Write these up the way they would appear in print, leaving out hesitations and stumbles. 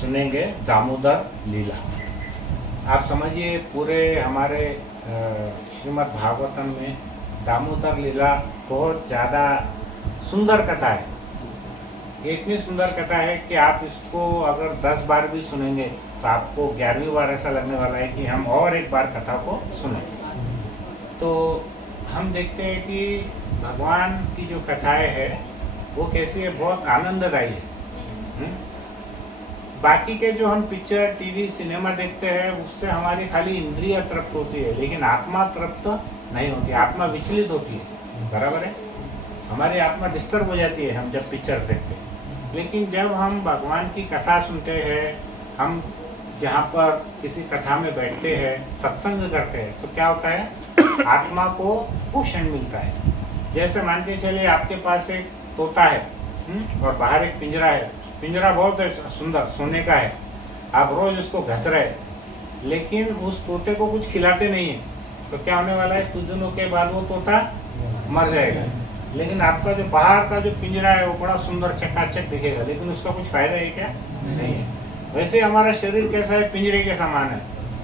सुनेंगे दामोदर लीला। आप समझिए पूरे हमारे श्रीमद् भागवतम में दामोदर लीला बहुत ज़्यादा सुंदर कथा है। ये इतनी सुंदर कथा है कि आप इसको अगर 10 बार भी सुनेंगे तो आपको 11वीं बार ऐसा लगने वाला है कि हम और एक बार कथा को सुने। तो हम देखते हैं कि भगवान की जो कथाएं है वो कैसी है, बहुत आनंददायी है। बाकी के जो हम पिक्चर टीवी सिनेमा देखते हैं उससे हमारी खाली इंद्रिय तृप्त होती है, लेकिन आत्मा तृप्त नहीं होती, आत्मा विचलित होती है। बराबर है, हमारी आत्मा डिस्टर्ब हो जाती है हम जब पिक्चर्स देखते हैं। लेकिन जब हम भगवान की कथा सुनते हैं, हम जहाँ पर किसी कथा में बैठते हैं, सत्संग करते हैं, तो क्या होता है, आत्मा को पोषण मिलता है। जैसे मान के चलिए आपके पास एक तोता है और बाहर एक पिंजरा है। पिंजरा बहुत सुंदर सोने का है, आप रोज उसको घस रहे, लेकिन उस तोते को कुछ खिलाते नहीं है, तो क्या होने वाला है, कुछ दिनों के बाद वो तोता मर जाएगा। लेकिन आपका जो बाहर का जो पिंजरा है वो बड़ा सुंदर चकाचक दिखेगा, लेकिन उसका कुछ फायदा है क्या? नहीं है। वैसे हमारा शरीर कैसा है, पिंजरे के समान है।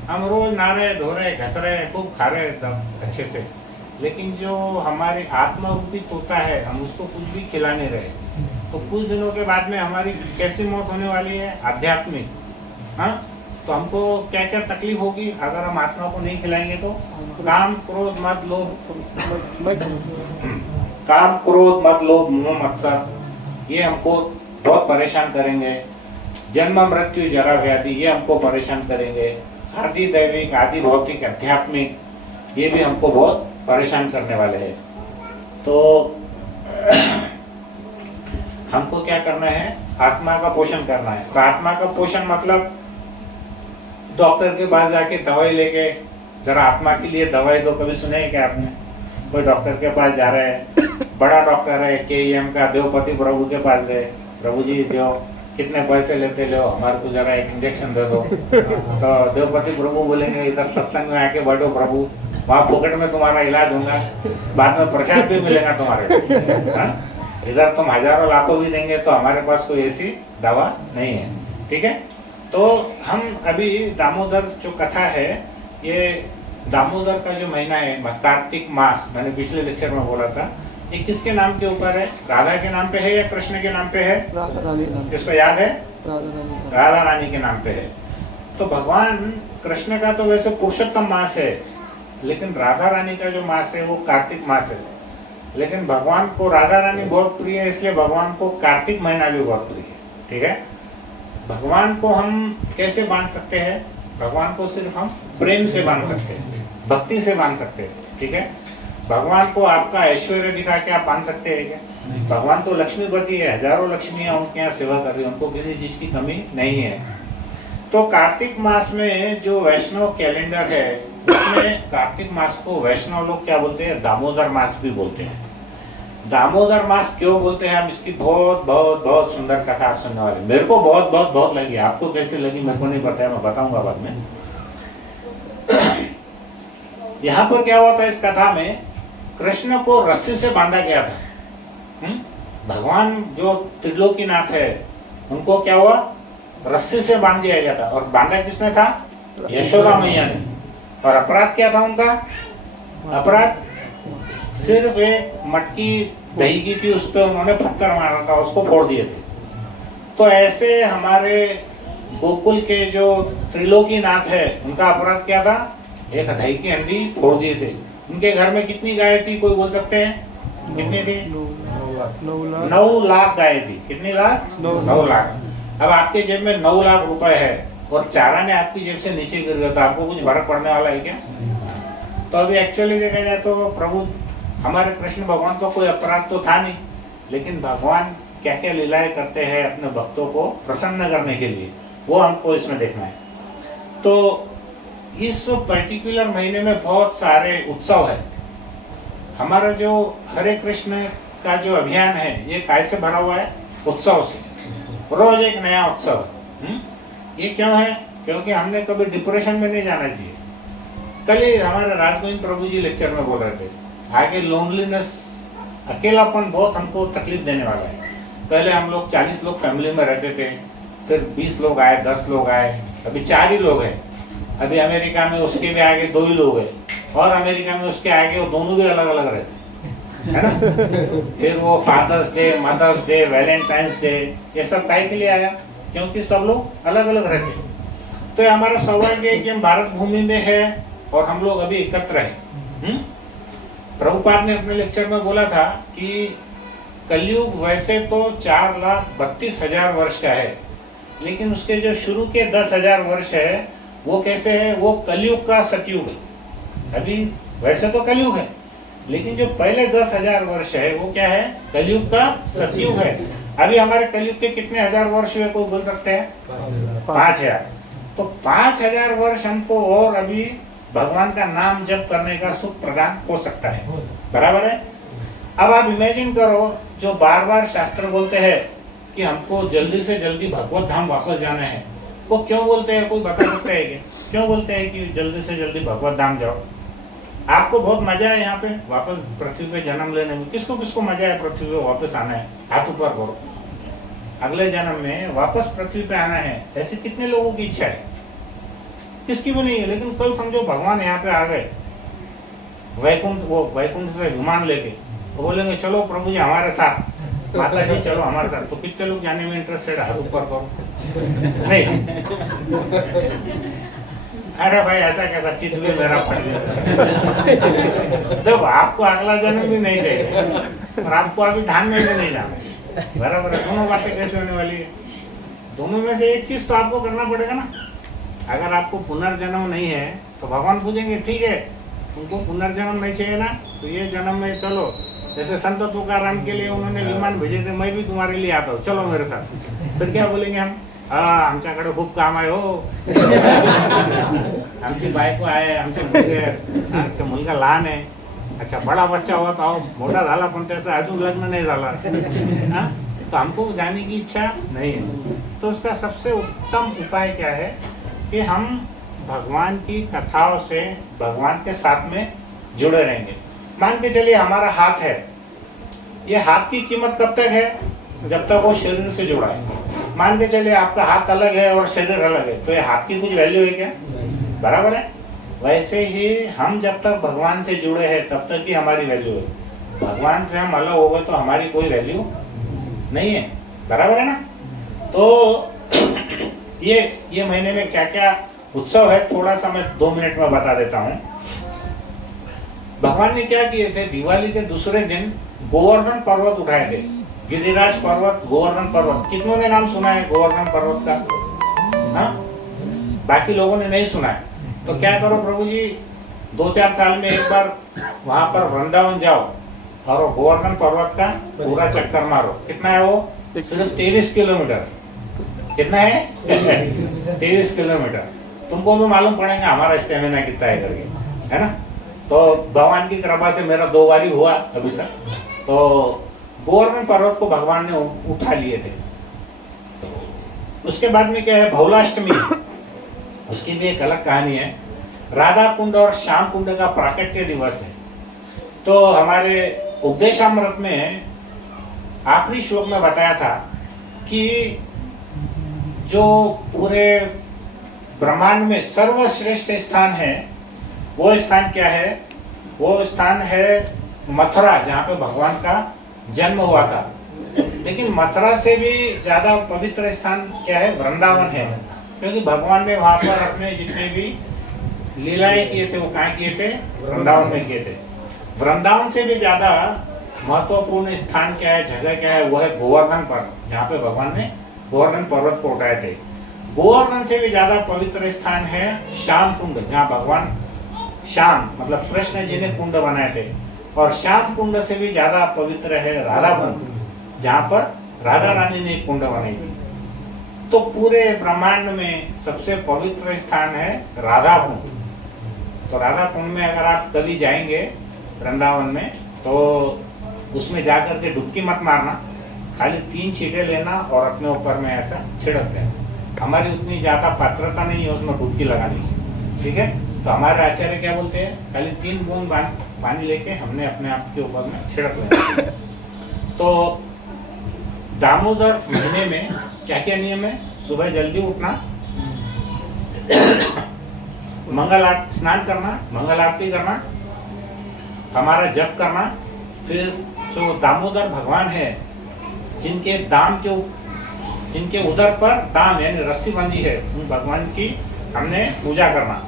हम रोज नहा रहे, धो रहे, घस रहे, खूब खा रहे अच्छे से, लेकिन जो हमारे आत्मा रूपी तोता है हम उसको कुछ भी खिला नहीं रहे, तो कुछ दिनों के बाद में हमारी कैसी मौत होने वाली है, आध्यात्मिक। हाँ, तो हमको क्या क्या तकलीफ होगी अगर हम आत्मा को नहीं खिलाएंगे तो? काम क्रोध मद लोभ, काम क्रोध मद लोभ मोह मत्सर, ये हमको बहुत परेशान करेंगे। जन्म मृत्यु जरा व्याधि, ये हमको परेशान करेंगे। आदि दैविक आदि भौतिक आध्यात्मिक, ये भी हमको बहुत परेशान करने वाले हैं। तो हमको क्या करना है, आत्मा का पोषण करना है। तो आत्मा का पोषण मतलब डॉक्टर के पास जाके दवाई लेके, जरा आत्मा के लिए दवाई दो, कभी सुने है क्या आपने? कोई डॉक्टर के पास जा रहे हैं, बड़ा डॉक्टर है KEM का, देवपति प्रभु के पास गए, प्रभु जी दो, कितने पैसे लेते लो, हमारे को जरा एक इंजेक्शन दे दो। तो देवपति प्रभु बोलेंगे इधर सत्संग में आके बैठो प्रभु, वहाँ फोकट में तुम्हारा इलाज होगा, बाद में प्रसाद भी मिलेगा तुम्हारे। इधर तुम हजारों लाखों भी देंगे तो हमारे पास कोई ऐसी दवा नहीं है। ठीक है, तो हम अभी दामोदर जो कथा है, ये दामोदर का जो महीना है, कार्तिक मास, मैंने पिछले लेक्चर में बोला था, ये किसके नाम के ऊपर है? राधा के नाम पे है या कृष्ण के नाम पे है? किसको याद है? राधा रानी के नाम पे है। तो भगवान कृष्ण का तो वैसे पुरुषोत्तम मास है, लेकिन राधा रानी का जो मास है वो कार्तिक मास है। लेकिन भगवान को राधा रानी बहुत प्रिय है, इसलिए भगवान को कार्तिक महीना भी बहुत प्रिय है। ठीक है, भगवान को हम कैसे बांध सकते हैं? भगवान को सिर्फ हम प्रेम से बांध सकते हैं, भक्ति से बांध सकते हैं। ठीक है, भगवान को आपका ऐश्वर्य दिखा के आप बांध सकते हैं क्या? भगवान तो लक्ष्मीपति है, हजारों लक्ष्मियां उनके यहाँ सेवा कर रही है, उनको किसी चीज की कमी नहीं है। तो कार्तिक मास में जो वैष्णव कैलेंडर है, उसमें कार्तिक मास को वैष्णव लोग क्या बोलते हैं? दामोदर मास भी बोलते हैं। दामोदर मास क्यों बोलते हैं? हम इसकी बहुत बहुत बहुत सुंदर कथा सुनने वाले। मेरे को बहुत बहुत बहुत लगी, आपको कैसी लगी मेरे को नहीं पता है, मैं बताऊंगा बाद में। यहाँ पर क्या हुआ था इस कथा में, कृष्ण को रस्सी से बांधा गया था। भगवान जो त्रिलोकीनाथ है उनको क्या हुआ, रस्सी से बांध दिया गया था। और बांधा किसने था? यशोदा मैया ने। और अपराध क्या था उनका? अपराध सिर्फ एक मटकी दही की थी, उस पर उन्होंने पत्थर मारा था, उसको फोड़ दिए थे। तो ऐसे हमारे गोकुल के जो त्रिलोकीनाथ है उनका अपराध क्या था? एक दही की हंडी फोड़ दिए थे। उनके घर में कितनी गाय थी, कोई बोल सकते हैं? कितनी थी? 9 लाख गाय थी। कितनी लाख? 9 लाख। अब आपके जेब में 9 लाख रुपए है और चारा ने आपकी जेब से नीचे गिर गया, तो आपको कुछ फर्क पड़ने वाला है क्या? तो अभी एक्चुअली देखा जाए तो प्रभु हमारे कृष्ण भगवान को कोई अपराध तो था नहीं, लेकिन भगवान क्या क्या लीलाएं करते हैं अपने भक्तों को प्रसन्न करने के लिए, वो हमको इसमें देखना है। तो इस पर्टिकुलर महीने में बहुत सारे उत्सव है। हमारा जो हरे कृष्ण का जो अभियान है ये कैसे भरा हुआ है? उत्सव से, रोज एक नया उत्सव। ये क्यों है? क्योंकि हमने कभी डिप्रेशन में नहीं जाना चाहिए। कल ही हमारे राजगोविंद प्रभु जी लेक्चर में बोल रहे थे, आगे लोनलीनेस, अकेलापन बहुत हमको तकलीफ देने वाला है। पहले हम लोग 40 लोग फैमिली में रहते थे, फिर 20 लोग आए, 10 लोग आए, अभी 4 ही लोग हैं। अभी अमेरिका में उसके भी आगे 2 ही लोग हैं, और अमेरिका में उसके आगे वो दोनों भी अलग अलग रहते हैं, है ना। फिर वो father's day, mother's day, valentine's day, ये सब काय के लिए आया? क्योंकि सब लोग अलग अलग रहते हैं। तो ये हमारा सौभाग्य है कि हम भारत भूमि में है और हम लोग अभी एकत्र हैं। प्रभुपाद ने अपने लेक्चर में बोला था कि कलयुग वैसे तो 4,32,000 वर्ष का है, लेकिन उसके जो शुरू के 10,000 वर्ष है वो कैसे है? वो कलयुग का सतयुग है। अभी वैसे तो कलयुग है, लेकिन जो पहले 10,000 वर्ष है वो क्या है? कलयुग का सतयुग है। अभी हमारे कलयुग के कितने हजार वर्ष हुए, कोई बोल सकते हैं? 5,000। तो 5,000 वर्ष हमको और अभी भगवान का नाम जप करने का सुख प्रदान हो सकता है, बराबर है। अब आप इमेजिन करो, जो बार बार शास्त्र बोलते हैं कि हमको जल्दी से जल्दी भगवत धाम वापस जाना है, वो क्यों बोलते हैं? कोई बता सकता है क्या? क्यों बोलते हैं कि जल्दी से जल्दी भगवत धाम जाओ? आपको बहुत मजा है यहाँ पे वापस पृथ्वी पे जन्म लेने में। किसको किसको मजा है पृथ्वी पे वापस आना है? हाथ ऊपर करो। अगले जन्म में वापस पृथ्वी पे आना है, ऐसी कितने लोगों की इच्छा है? किसकी भी नहीं है। लेकिन कल समझो भगवान यहाँ पे आ गए, वैकुंठ से विमान लेके, तो बोलेंगे चलो प्रभु जी हमारे साथ, माता जी चलो हमारे साथ। तो कितने लोग जाने में इंटरेस्टेड? हाथ ऊपर करो। नहीं, अरे भाई ऐसा कैसा? चित भी मेरा फट गया। देखो, आपको अगला जन्म भी नहीं चाहिए और आपको अभी धाम में भी नहीं जाना, बराबर है। दोनों बातें कैसे होने वाली है? दोनों में से एक चीज तो आपको करना पड़ेगा ना। अगर आपको पुनर्जन्म नहीं है तो भगवान पूछेंगे ठीक है तुमको पुनर्जन्म नहीं चाहिए ना, तो ये जन्म में चलो। जैसे संत तुकाराम के लिए उन्होंने विमान भेजे थे, मैं भी तुम्हारे लिए आता हूँ, चलो मेरे साथ। फिर क्या बोलेंगे हम? आमच्याकडे खूप काम आहे हो, आमची बायको आहे, आमचे मुलगे, मुलगा लहान आहे, अच्छा बड़ा बच्चा हुआ तो मोठा झाला पण त्याचं अजून लग्न नहीं झाला, तो हमको जाने की इच्छा नहीं है। तो उसका सबसे उत्तम उपाय क्या है कि हम भगवान की कथाओं से भगवान के साथ में जुड़े रहेंगे। मान के चलिए हमारा हाथ है, ये हाथ की कीमत कब तक है? जब तक वो शरीर से जुड़ा है। मान के चलिए आपका हाथ अलग है और शरीर अलग है, तो ये हाथ की कुछ वैल्यू है क्या? बराबर है। वैसे ही हम जब तक भगवान से जुड़े हैं तब तक ही हमारी वैल्यू है। भगवान से हम अलग हो गए तो हमारी कोई वैल्यू नहीं है, बराबर है ना। तो ये महीने में क्या क्या उत्सव है, थोड़ा सा मैं 2 मिनट में बता देता हूँ। भगवान ने क्या किए थे? दिवाली के दूसरे दिन गोवर्धन पर्वत उठाए थे। गिरिराज पर्वत, गोवर्धन पर्वत, कितनों ने नाम सुना है गोवर्धन पर्वत का? हाँ, बाकी लोगों ने नहीं सुना है। तो क्या करो प्रभु जी, 2-4 साल में एक बार वहां पर वृंदावन जाओ और गोवर्धन पर्वत का पूरा चक्कर मारो। कितना है वो? सिर्फ 23 किलोमीटर। कितना है? 23 किलोमीटर। तुमको भी मालूम पड़ेगा हमारा स्टेमिना कितना है करके, है ना। तो भगवान की कृपा से मेरा 2 बार ही हुआ अभी तक। तो गोवर्धन पर्वत को भगवान ने उठा लिए थे। उसके बाद में क्या है? भौलाष्टमी, उसकी भी एक अलग कहानी है। राधा कुंड और श्याम कुंड का प्राकट्य दिवस है। तो हमारे उपदेशामृत में आखिरी श्लोक में बताया था कि जो पूरे ब्रह्मांड में सर्वश्रेष्ठ स्थान है, वो स्थान क्या है? वो स्थान है मथुरा, जहाँ पे भगवान का जन्म हुआ था। लेकिन मथुरा से भी ज्यादा पवित्र स्थान क्या है? वृंदावन है, क्योंकि भगवान ने वहां पर अपने जितने भी लीलाएं किए थे वो कहाँ किए थे? वृंदावन में किए थे। वृंदावन से भी ज्यादा महत्वपूर्ण स्थान क्या है, जगह क्या है? वो है गोवर्धन पर्वत, जहाँ पे भगवान ने गोवर्धन पर्वत को उठाए थे। गोवर्धन से भी ज्यादा पवित्र स्थान है श्याम कुंड, जहाँ भगवान श्याम मतलब कृष्ण जी ने कुंड बनाए थे। और श्याम कुंड से भी ज्यादा पवित्र है राधा कुंड, जहाँ पर राधा रानी ने कुंड बनाई थी। तो पूरे ब्रह्मांड में सबसे पवित्र स्थान है राधा कुंड। तो राधा कुंड में अगर आप कभी जाएंगे वृंदावन में, तो उसमें जाकर के डुबकी मत मारना, खाली 3 छींटे लेना और अपने ऊपर में ऐसा छिड़क देना। हमारी उतनी ज्यादा पात्रता नहीं है उसमें डुबकी लगाने की, ठीक है। तो हमारे आचार्य क्या बोलते हैं? खाली 3 बूंद पानी लेके हमने अपने आप के ऊपर में छिड़क लेना। तो दामोदर महीने में क्या क्या नियम है? सुबह जल्दी उठना, स्नान करना, मंगल आरती करना, हमारा जप करना। फिर जो दामोदर भगवान है, जिनके उदर पर दाम यानी रस्सी बंधी है, उन भगवान की हमने पूजा करना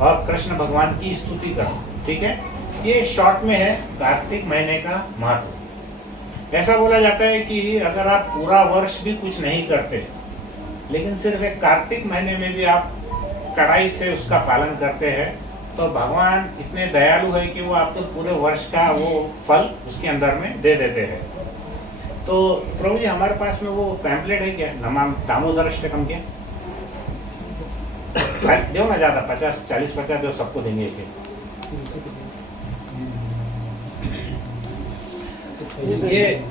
और कृष्ण भगवान की स्तुति करना। ठीक है, ये शॉर्ट में है कार्तिक महीने का महत्व। ऐसा बोला जाता है कि अगर आप पूरा वर्ष भी कुछ नहीं करते, लेकिन सिर्फ एक कार्तिक महीने में भी आप कड़ाई से उसका पालन करते हैं, तो भगवान इतने दयालु है कि वो आपको पूरे वर्ष का वो फल उसके अंदर में दे देते हैं। तो प्रभु जी हमारे पास में वो पैम्पलेट है क्या दामोदर अष्टकम के? दो ना, ज्यादा 40-50 दो, सबको देंगे एक।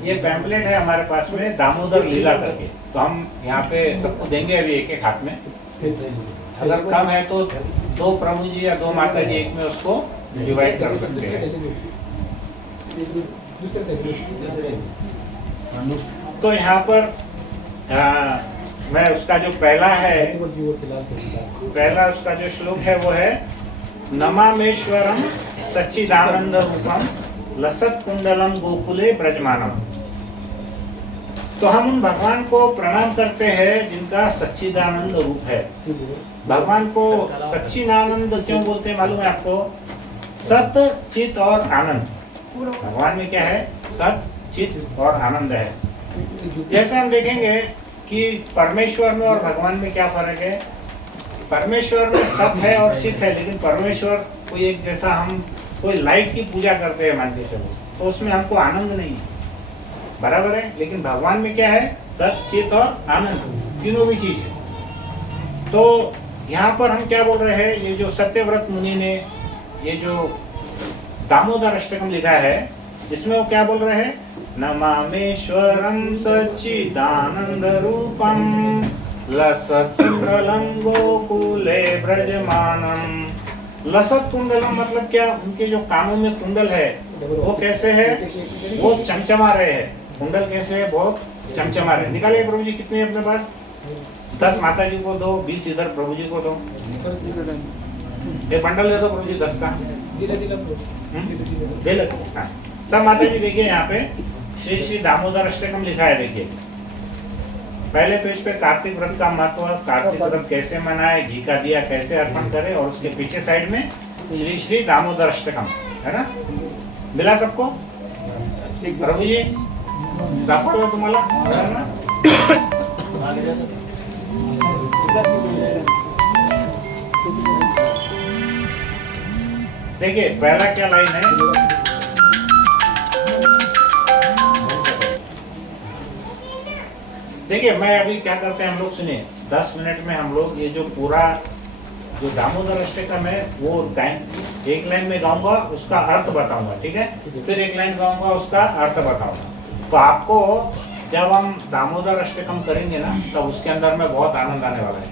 ये पैम्पलेट है हमारे पास में दामोदर लीला करके, तो हम यहाँ पे सबको देंगे अभी एक एक हाथ में। अगर कम है तो दो प्रभु जी या दो माता जी एक में उसको डिवाइड कर सकते हैं। तो यहाँ पर मैं उसका जो पहला उसका जो श्लोक है वो है नमामेश्वरम सच्चिदानंद रूपम लसत कुंडलम गोकुले ब्रजमानम। तो हम उन भगवान को प्रणाम करते हैं जिनका सच्चिदानंद रूप है। भगवान को सच्चिदानंद क्यों बोलते हैं मालूम है आपको? सत, चित और आनंद। भगवान में क्या है? सत, चित और आनंद है। जैसे हम देखेंगे कि परमेश्वर में और भगवान में क्या फर्क है। परमेश्वर में सत है और चित है, लेकिन परमेश्वर कोई एक जैसा हम कोई लाइट की पूजा करते हैं मान के चलो, तो उसमें हमको आनंद नहीं है, बराबर है। लेकिन भगवान में क्या है? सत, चित और आनंद, तीनों भी चीज है। तो यहाँ पर हम क्या बोल रहे हैं, ये जो सत्यव्रत मुनि ने ये जो दामोदर अष्टकम लिखा है, इसमें वो क्या बोल रहे हैं? नमामेश्वरम सच्चिदानंद रूपम लसत कुंडलम गोकुले ब्रजमानम। लसत कुंडलम मतलब क्या? उनके जो कानों में कुंडल है वो कैसे है? वो चमचमा रहे हैं। कुंडल कैसे है? बहुत चमचमा रहे। निकालिए प्रभु जी, कितने अपने पास? 10 माता जी को दो, 20 इधर प्रभु जी को दो। एक बंडल दे दो प्रभु जी 10 का। दे लो। सब माता जी देखिए, यहाँ पे श्री श्री दामोदर अष्टकम लिखा है। देखिए पहले पेज पे कार्तिक व्रत का महत्व, कार्तिक व्रत कैसे मनाए, घी का दिया कैसे अर्पण करे, और उसके पीछे साइड में श्री श्री दामोदर अष्टकम है ना। मिला सबको? प्रभु जी सापडलं तुम्हाला? देखिए पहला क्या लाइन है? देखिए मैं अभी क्या करते हैं हम लोग, सुनिए 10 मिनट में हम लोग ये जो पूरा जो दामोदर अष्टकम है वो एक लाइन में गाऊंगा, उसका अर्थ बताऊंगा, ठीक है। फिर एक लाइन गाऊंगा, उसका अर्थ बताऊंगा। तो आपको जब हम दामोदर अष्टकम करेंगे ना, तब उसके अंदर में बहुत आनंद आने वाला है।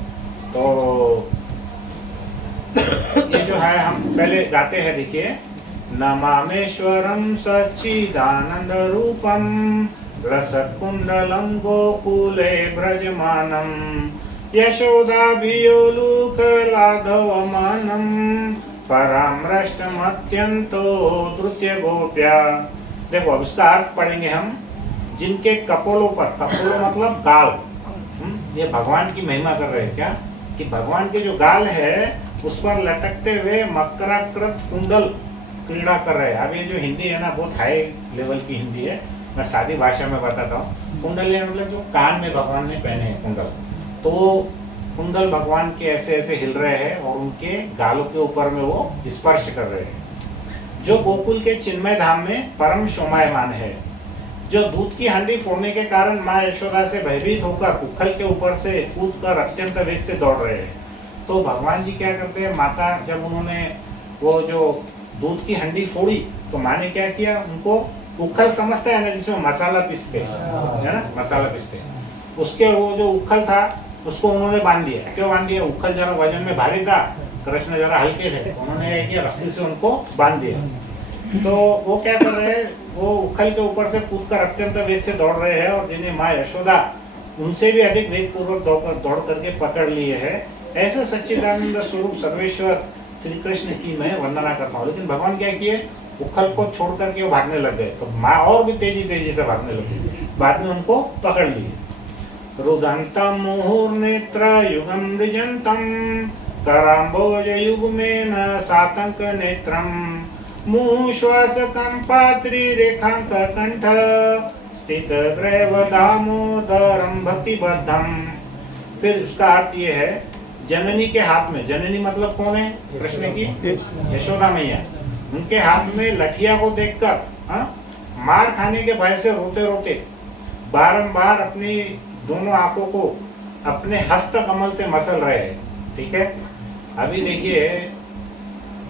तो ये जो है हम पहले गाते हैं, देखिए नमामेश्वरम सच्चिदानंद रूपम रसत कुंडलम गोकुले ब्रजमानम यशोदाभियोलूक लाघवमानम परामृष्टमत्यंतो द्रुत्य गोप्या। देखो अब इसका अर्थ पढ़ेंगे हम। जिनके कपोलों पर, कपोलों मतलब गाल, ये भगवान की महिमा कर रहे हैं क्या, कि भगवान के जो गाल है उस पर लटकते हुए मकराकृत कुंडल क्रीड़ा कर रहे हैं। अब ये जो हिंदी है ना, बहुत हाई लेवल की हिंदी है, मैं सादी भाषा में बताता हूँ। कुंडल मतलब जो कान में भगवान ने पहने हैं कुंडल, तो कुंडल भगवान के ऐसे ऐसे हिल रहे हैं और उनके गालों के ऊपर में वो स्पर्श कर रहे हैं। जो गोकुल के चिन्मय धाम में परम शोभायमान है, जो दूध की हांडी फोड़ने के कारण माँ यशोदा से भयभीत होकर उखल के ऊपर से कूद कर अत्यंत वेग से दौड़ रहे हैं। तो भगवान जी क्या करते हैं, माता जब उन्होंने वो जो दूध की हंडी फोड़ी, तो माँ ने क्या किया, उनको उखल समझते हैं ना, जिसमें मसाला पीसते है ना, मसाला पीसते, उसके वो जो उखल था उसको उन्होंने बांध दिया। क्यों बांध दिया? उखल जरा वजन में भारी था, कृष्ण जरा हल्के थे, उन्होंने क्या किया, रस्सी से उनको बांध दिया। तो वो क्या कर रहे हैं, वो उखल के ऊपर से कूदकर अत्यंत वेग से दौड़ रहे हैं, और जिन्हें माँ यशोदा उनसे भी अधिक वेग पूर्वक दौड़ करके पकड़ लिए है। ऐसे सच्चिदानंद स्वरूप सर्वेश्वर श्री कृष्ण की मैं वंदना करता हूँ। लेकिन भगवान क्या किए, उखल को छोड़ करके वो भागने लग गए, तो माँ और भी तेजी से भागने लगी, बाद में उनको पकड़ लिए। रुदंतम मुहुर्नेत्र युगम मृजंतम कराम्बोज युग्मेन सातंक नेत्रम मुहुः श्वास कंपात्री रेखांक कंठ स्थित ग्रैव दामोदरम भक्तिबद्धम। फिर उसका अर्थ ये है, जननी के हाथ में, जननी मतलब कौन है, कृष्ण की यशोदा मैया, उनके हाथ में लठिया को देखकर मार खाने के भय से रोते रोते बारंबार अपनी दोनों आंखों को अपने हस्त कमल से मसल रहे हैं। ठीक है, अभी देखिए,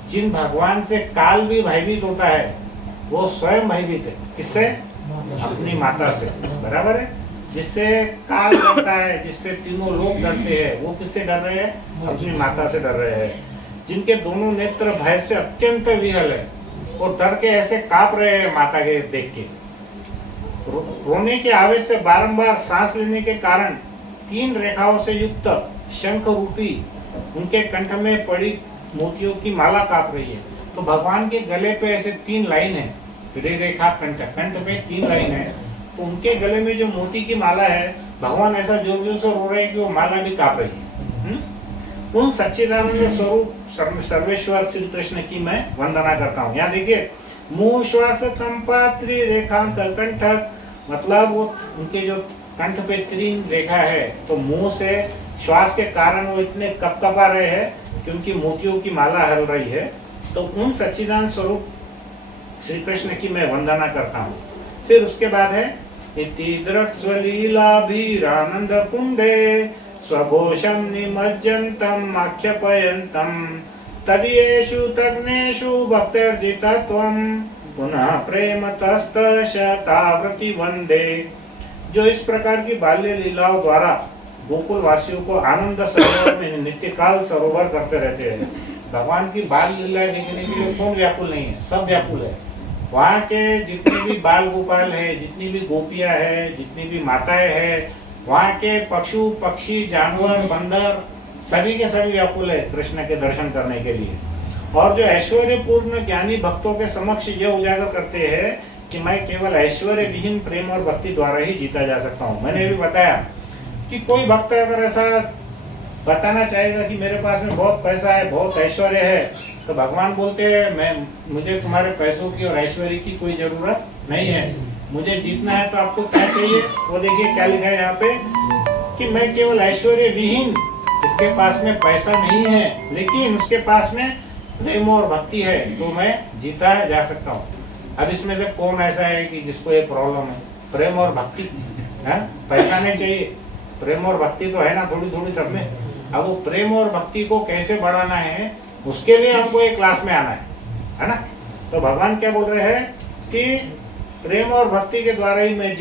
जिन भगवान से काल भी भयभीत होता है वो स्वयं भयभीत है। किससे? अपनी माता से। बराबर है। जिससे काल डरता है, जिससे तीनों लोग डरते हैं, वो किससे डर रहे हैं? अपनी माता से डर रहे हैं। जिनके दोनों नेत्र भय से अत्यंत विहल है, वो डर के ऐसे कांप रहे हैं माता के देख के। रोने के आवेश से बारंबार सांस लेने के कारण 3 रेखाओं से युक्त शंख रूपी उनके कंठ में पड़ी मोतियों की माला कांप रही है। तो भगवान के गले पे ऐसे 3 लाइन है, त्रिरेखा कंठ, कंठ पे 3 लाइन है। तो उनके गले में जो मोती की माला है, भगवान ऐसा जोर जोर से रो रहे हैं कि वो माला भी कांप रही है। उन सच्चिदानंद स्वरूप सर्वेश्वर श्री कृष्ण की मैं वंदना करता हूँ। यहाँ देखिए, मुंह श्वास कंपात्री रेखांक कंठ, मतलब वो उनके जो कंठ पे 3 रेखा है, तो मुंह से श्वास के कारण वो इतने कपकपा रहे हैं कि उनकी मोतियों की माला हल रही है। तो उन सच्चिदानंद स्वरूप श्री कृष्ण की मैं वंदना करता हूँ। फिर उसके बाद है, इति द्रक्स्वलीलाभिरानंद कुंडे स्वघोषम निमज्जन्तम आख्यापयन्तम तदीयेषु तग्नेषु भक्तिर्जितत्वं पुनः प्रेम तस्तशतावृति वंदे। जो इस प्रकार की बाल्य लीलाओं द्वारा गोकुल वासियों को आनंद सरोवर में नित्य काल सरोवर करते रहते हैं। भगवान की बाल लीला देखने के लिए कौन व्याकुल नहीं है? सब व्याकुल है। वहाँ के जितने भी बाल गोपाल है, जितनी भी गोपियां है, जितनी भी माताएं है, वहाँ के पशु पक्षी जानवर बंदर सभी के सभी व्याकुल है कृष्ण के दर्शन करने के लिए। और जो ऐश्वर्यपूर्ण ज्ञानी भक्तों के समक्ष ये उजागर करते हैं कि मैं केवल ऐश्वर्य विहीन प्रेम और भक्ति द्वारा ही जीता जा सकता हूँ। मैंने भी बताया कि कोई भक्त अगर ऐसा बताना चाहेगा कि मेरे पास में बहुत पैसा है, बहुत ऐश्वर्य है, तो भगवान बोलते हैं मुझे तुम्हारे पैसों की और ऐश्वर्य की कोई जरूरत नहीं है, मुझे जीतना है तो आपको क्या चाहिए? वो देखिए क्या लिखा है यहाँ पे कि मैं केवल ऐश्वर्य विहीन, जिसके पास में पैसा नहीं है लेकिन उसके पास में प्रेम और भक्ति है, तो मैं जीता जा सकता हूँ। अब इसमें से कौन ऐसा है कि जिसको ये प्रॉब्लम है? प्रेम और भक्ति है, पैसा नहीं चाहिए, प्रेम और भक्ति तो है ना थोड़ी थोड़ी सब में। अब वो प्रेम और भक्ति को कैसे बढ़ाना है, उसके लिए हमको एक क्लास में आना है ना। तो भगवान क्या बोल रहे हैं कि प्रेम और भक्ति के द्वारा ही मैं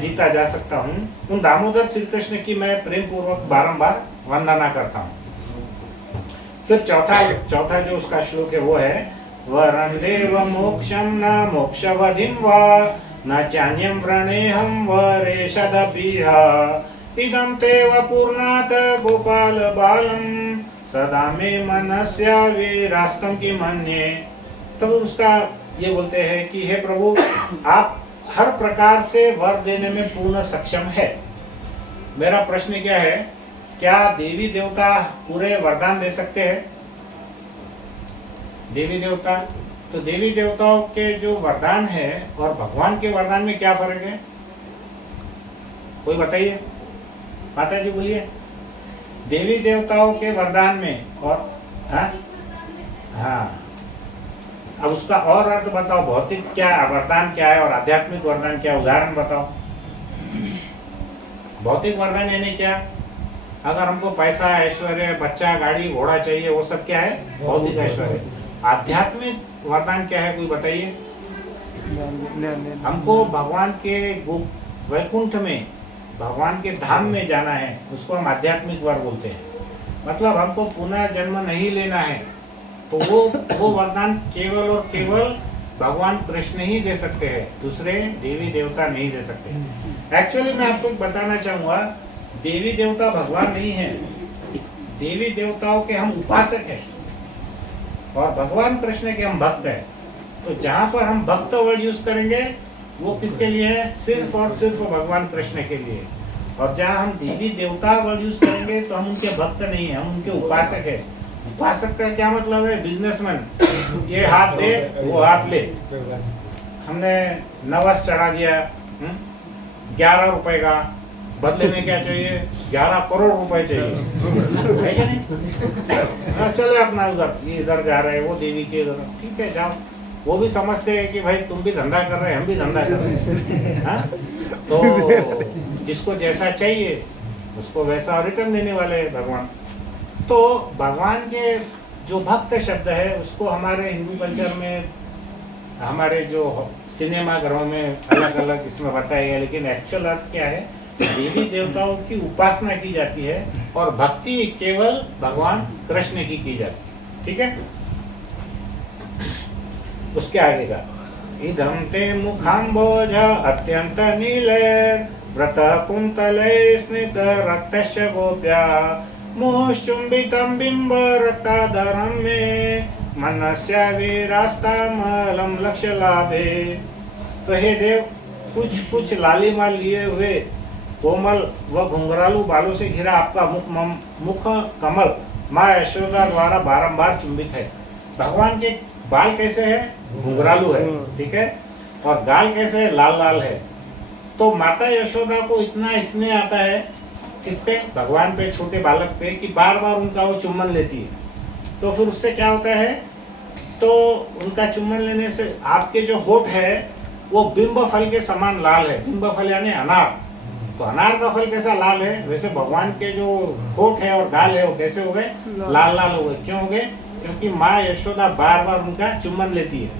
जीता जा सकता हूँ। उन दामोदर श्री कृष्ण की मैं प्रेम पूर्वक बारंबार वंदना करता हूँ। फिर चौथा जो उसका श्लोक है वो है, वरंदेव मोक्षम न मोक्षवधिं वा न चान्यं व्रणेहं वरेशदपीह इदं तेव पूर्णात् गोपाल बालम सदा मे मनस्या वीरास्तम की मन्ये। तब उसका ये बोलते हैं कि हे प्रभु, आप हर प्रकार से वर देने में पूर्ण सक्षम है। मेरा प्रश्न क्या है, क्या देवी देवता पूरे वरदान दे सकते हैं? देवी देवता, तो देवी देवताओं के जो वरदान है और भगवान के वरदान में क्या फर्क है? कोई बताइए, माता जी बोलिए। देवी देवताओं के वरदान में और हाँ, अब उसका और अर्थ बताओ, भौतिक क्या वरदान क्या है और आध्यात्मिक वरदान क्या, उदाहरण बताओ। भौतिक वरदान यानी क्या? अगर हमको पैसा, ऐश्वर्य, बच्चा, गाड़ी, घोड़ा चाहिए, वो सब क्या है? भौतिक ऐश्वर्य। आध्यात्मिक वरदान क्या है, कोई बताइए। हमको भगवान के वैकुंठ में, भगवान के धाम में जाना है, उसको हम आध्यात्मिक वर बोलते हैं। मतलब हमको पुनः जन्म नहीं लेना है, तो वो वरदान केवल और केवल भगवान कृष्ण ही दे सकते हैं, दूसरे देवी देवता नहीं दे सकते। एक्चुअली मैं आपको एक बताना चाहूंगा, देवी देवता भगवान नहीं है, देवी देवताओं के हम उपासक हैं और भगवान कृष्ण के हम भक्त हैं। तो जहां पर हम भक्त वर्ड यूज करेंगे वो किसके लिए है? सिर्फ और सिर्फ भगवान कृष्ण के लिए। और जहां हम देवी देवता वर्ड यूज करेंगे तो हम उनके भक्त नहीं है, हम उनके उपासक है। उपासक का क्या मतलब है? बिजनेसमैन, ये हाथ दे वो हाथ ले। हमने नवस चढ़ा दिया 11 रुपए का, बदले में क्या चाहिए? 11 करोड़ रुपए चाहिए, है क्या नहीं? चले अपना उधर, ये इधर जा रहे हैं, वो देवी के इधर, ठीक है जाओ। वो भी समझते हैं कि भाई तुम भी धंधा कर रहे हैं, हम भी धंधा कर रहे हैं, हाँ? तो जिसको जैसा चाहिए उसको वैसा रिटर्न देने वाले हैं भगवान। तो भगवान के जो भक्त शब्द है उसको हमारे हिंदू कल्चर में, हमारे जो सिनेमा घरों में अलग अलग इसमें बताया गया, लेकिन एक्चुअल अर्थ क्या है? देवी देवताओं की उपासना की जाती है और भक्ति केवल भगवान कृष्ण की जाती है, ठीक है? उसके आगे का इदं ते मुखाम्बोज अत्यंत नीलैर् व्रत कुंतले स्निग्ध रक्तस्य गोप्या मुश्चुम्बितं बिम्ब रक्ताधरं मे मनस्य वीरास्तामलं लक्ष्य लाभे। तो हे देव, कुछ कुछ लालीमाल लिए हुए कोमल व घुंघरालू बालों से घिरा आपका मुख कमल माँ यशोदा द्वारा बारंबार चुंबित है। भगवान के बाल कैसे है? घुंघरालू है, ठीक है? और गाल कैसे है? लाल लाल है। तो माता यशोदा को इतना स्नेह आता है किस पे? भगवान पे, छोटे बालक पे, कि बार बार उनका वो चुम्बन लेती है। तो फिर उससे क्या होता है? तो उनका चुम्बन लेने से आपके जो होठ है वो बिंब फल के समान लाल है। बिंब फल यानी अनार। तो अनार का फल कैसा लाल है, वैसे भगवान के जो होठ है और गाल है वो कैसे हो गए? लाल लाल हो गए। क्यों हो गए? क्योंकि माँ यशोदा बार बार उनका चुम्बन लेती है।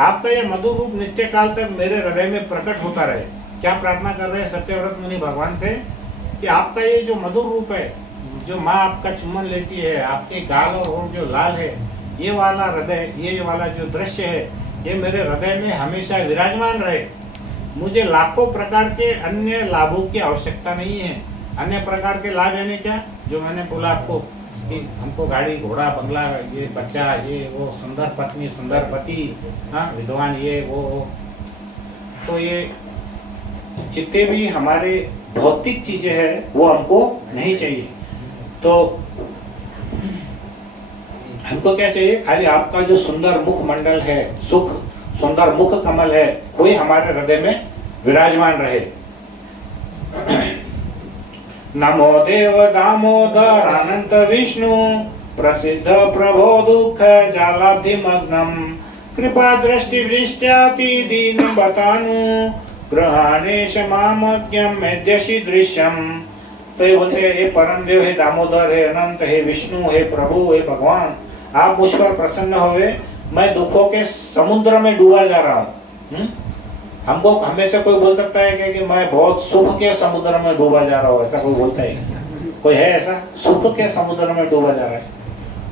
आपका यह मधुर रूप नित्य काल तक मेरे हृदय में प्रकट होता रहे। क्या प्रार्थना कर रहे हैं सत्यव्रत मुनि भगवान से? कि आपका ये जो मधुर रूप है, जो माँ आपका चुम्बन लेती है, आपके गाल और होठ जो लाल है, ये वाला हृदय, ये वाला जो दृश्य है, ये मेरे हृदय में हमेशा विराजमान रहे। मुझे लाखों प्रकार के अन्य लाभों की आवश्यकता नहीं है। अन्य प्रकार के लाभ यानी क्या? जो मैंने बोला आपको कि हमको गाड़ी घोड़ा बंगला, ये बच्चा, ये वो, सुंदर पत्नी सुंदर पति, हाँ विद्वान, ये वो। तो ये जितने भी हमारे भौतिक चीजें हैं वो हमको नहीं चाहिए। तो हमको क्या चाहिए? खाली आपका जो सुंदर मुख मंडल है, सुंदर मुख कमल है, वही हमारे हृदय में विराजमान रहे। नमो देव दामोदर अनंत विष्णु प्रसिद्ध प्रभो दुख जालाब्धि मग्नम कृपा दृष्टि वृष्ट्याति दीन बतानु ग्रहाणेश मामज्ञम मेद्यसि दृश्यम। तो ये बोलते हैं, हे परम देव, हे दामोदर, हे अनंत, हे विष्णु, हे प्रभु, हे भगवान, आप मुझ पर प्रसन्न हुए। मैं दुखों के समुद्र में डूबा जा रहा हूँ। हमको हमें से कोई बोल सकता है कि मैं बहुत सुख के समुद्र में डूबा जा रहा हूँ? ऐसा कोई बोलता है? कोई है ऐसा? सुख के समुद्र में डूबा जा रहा है?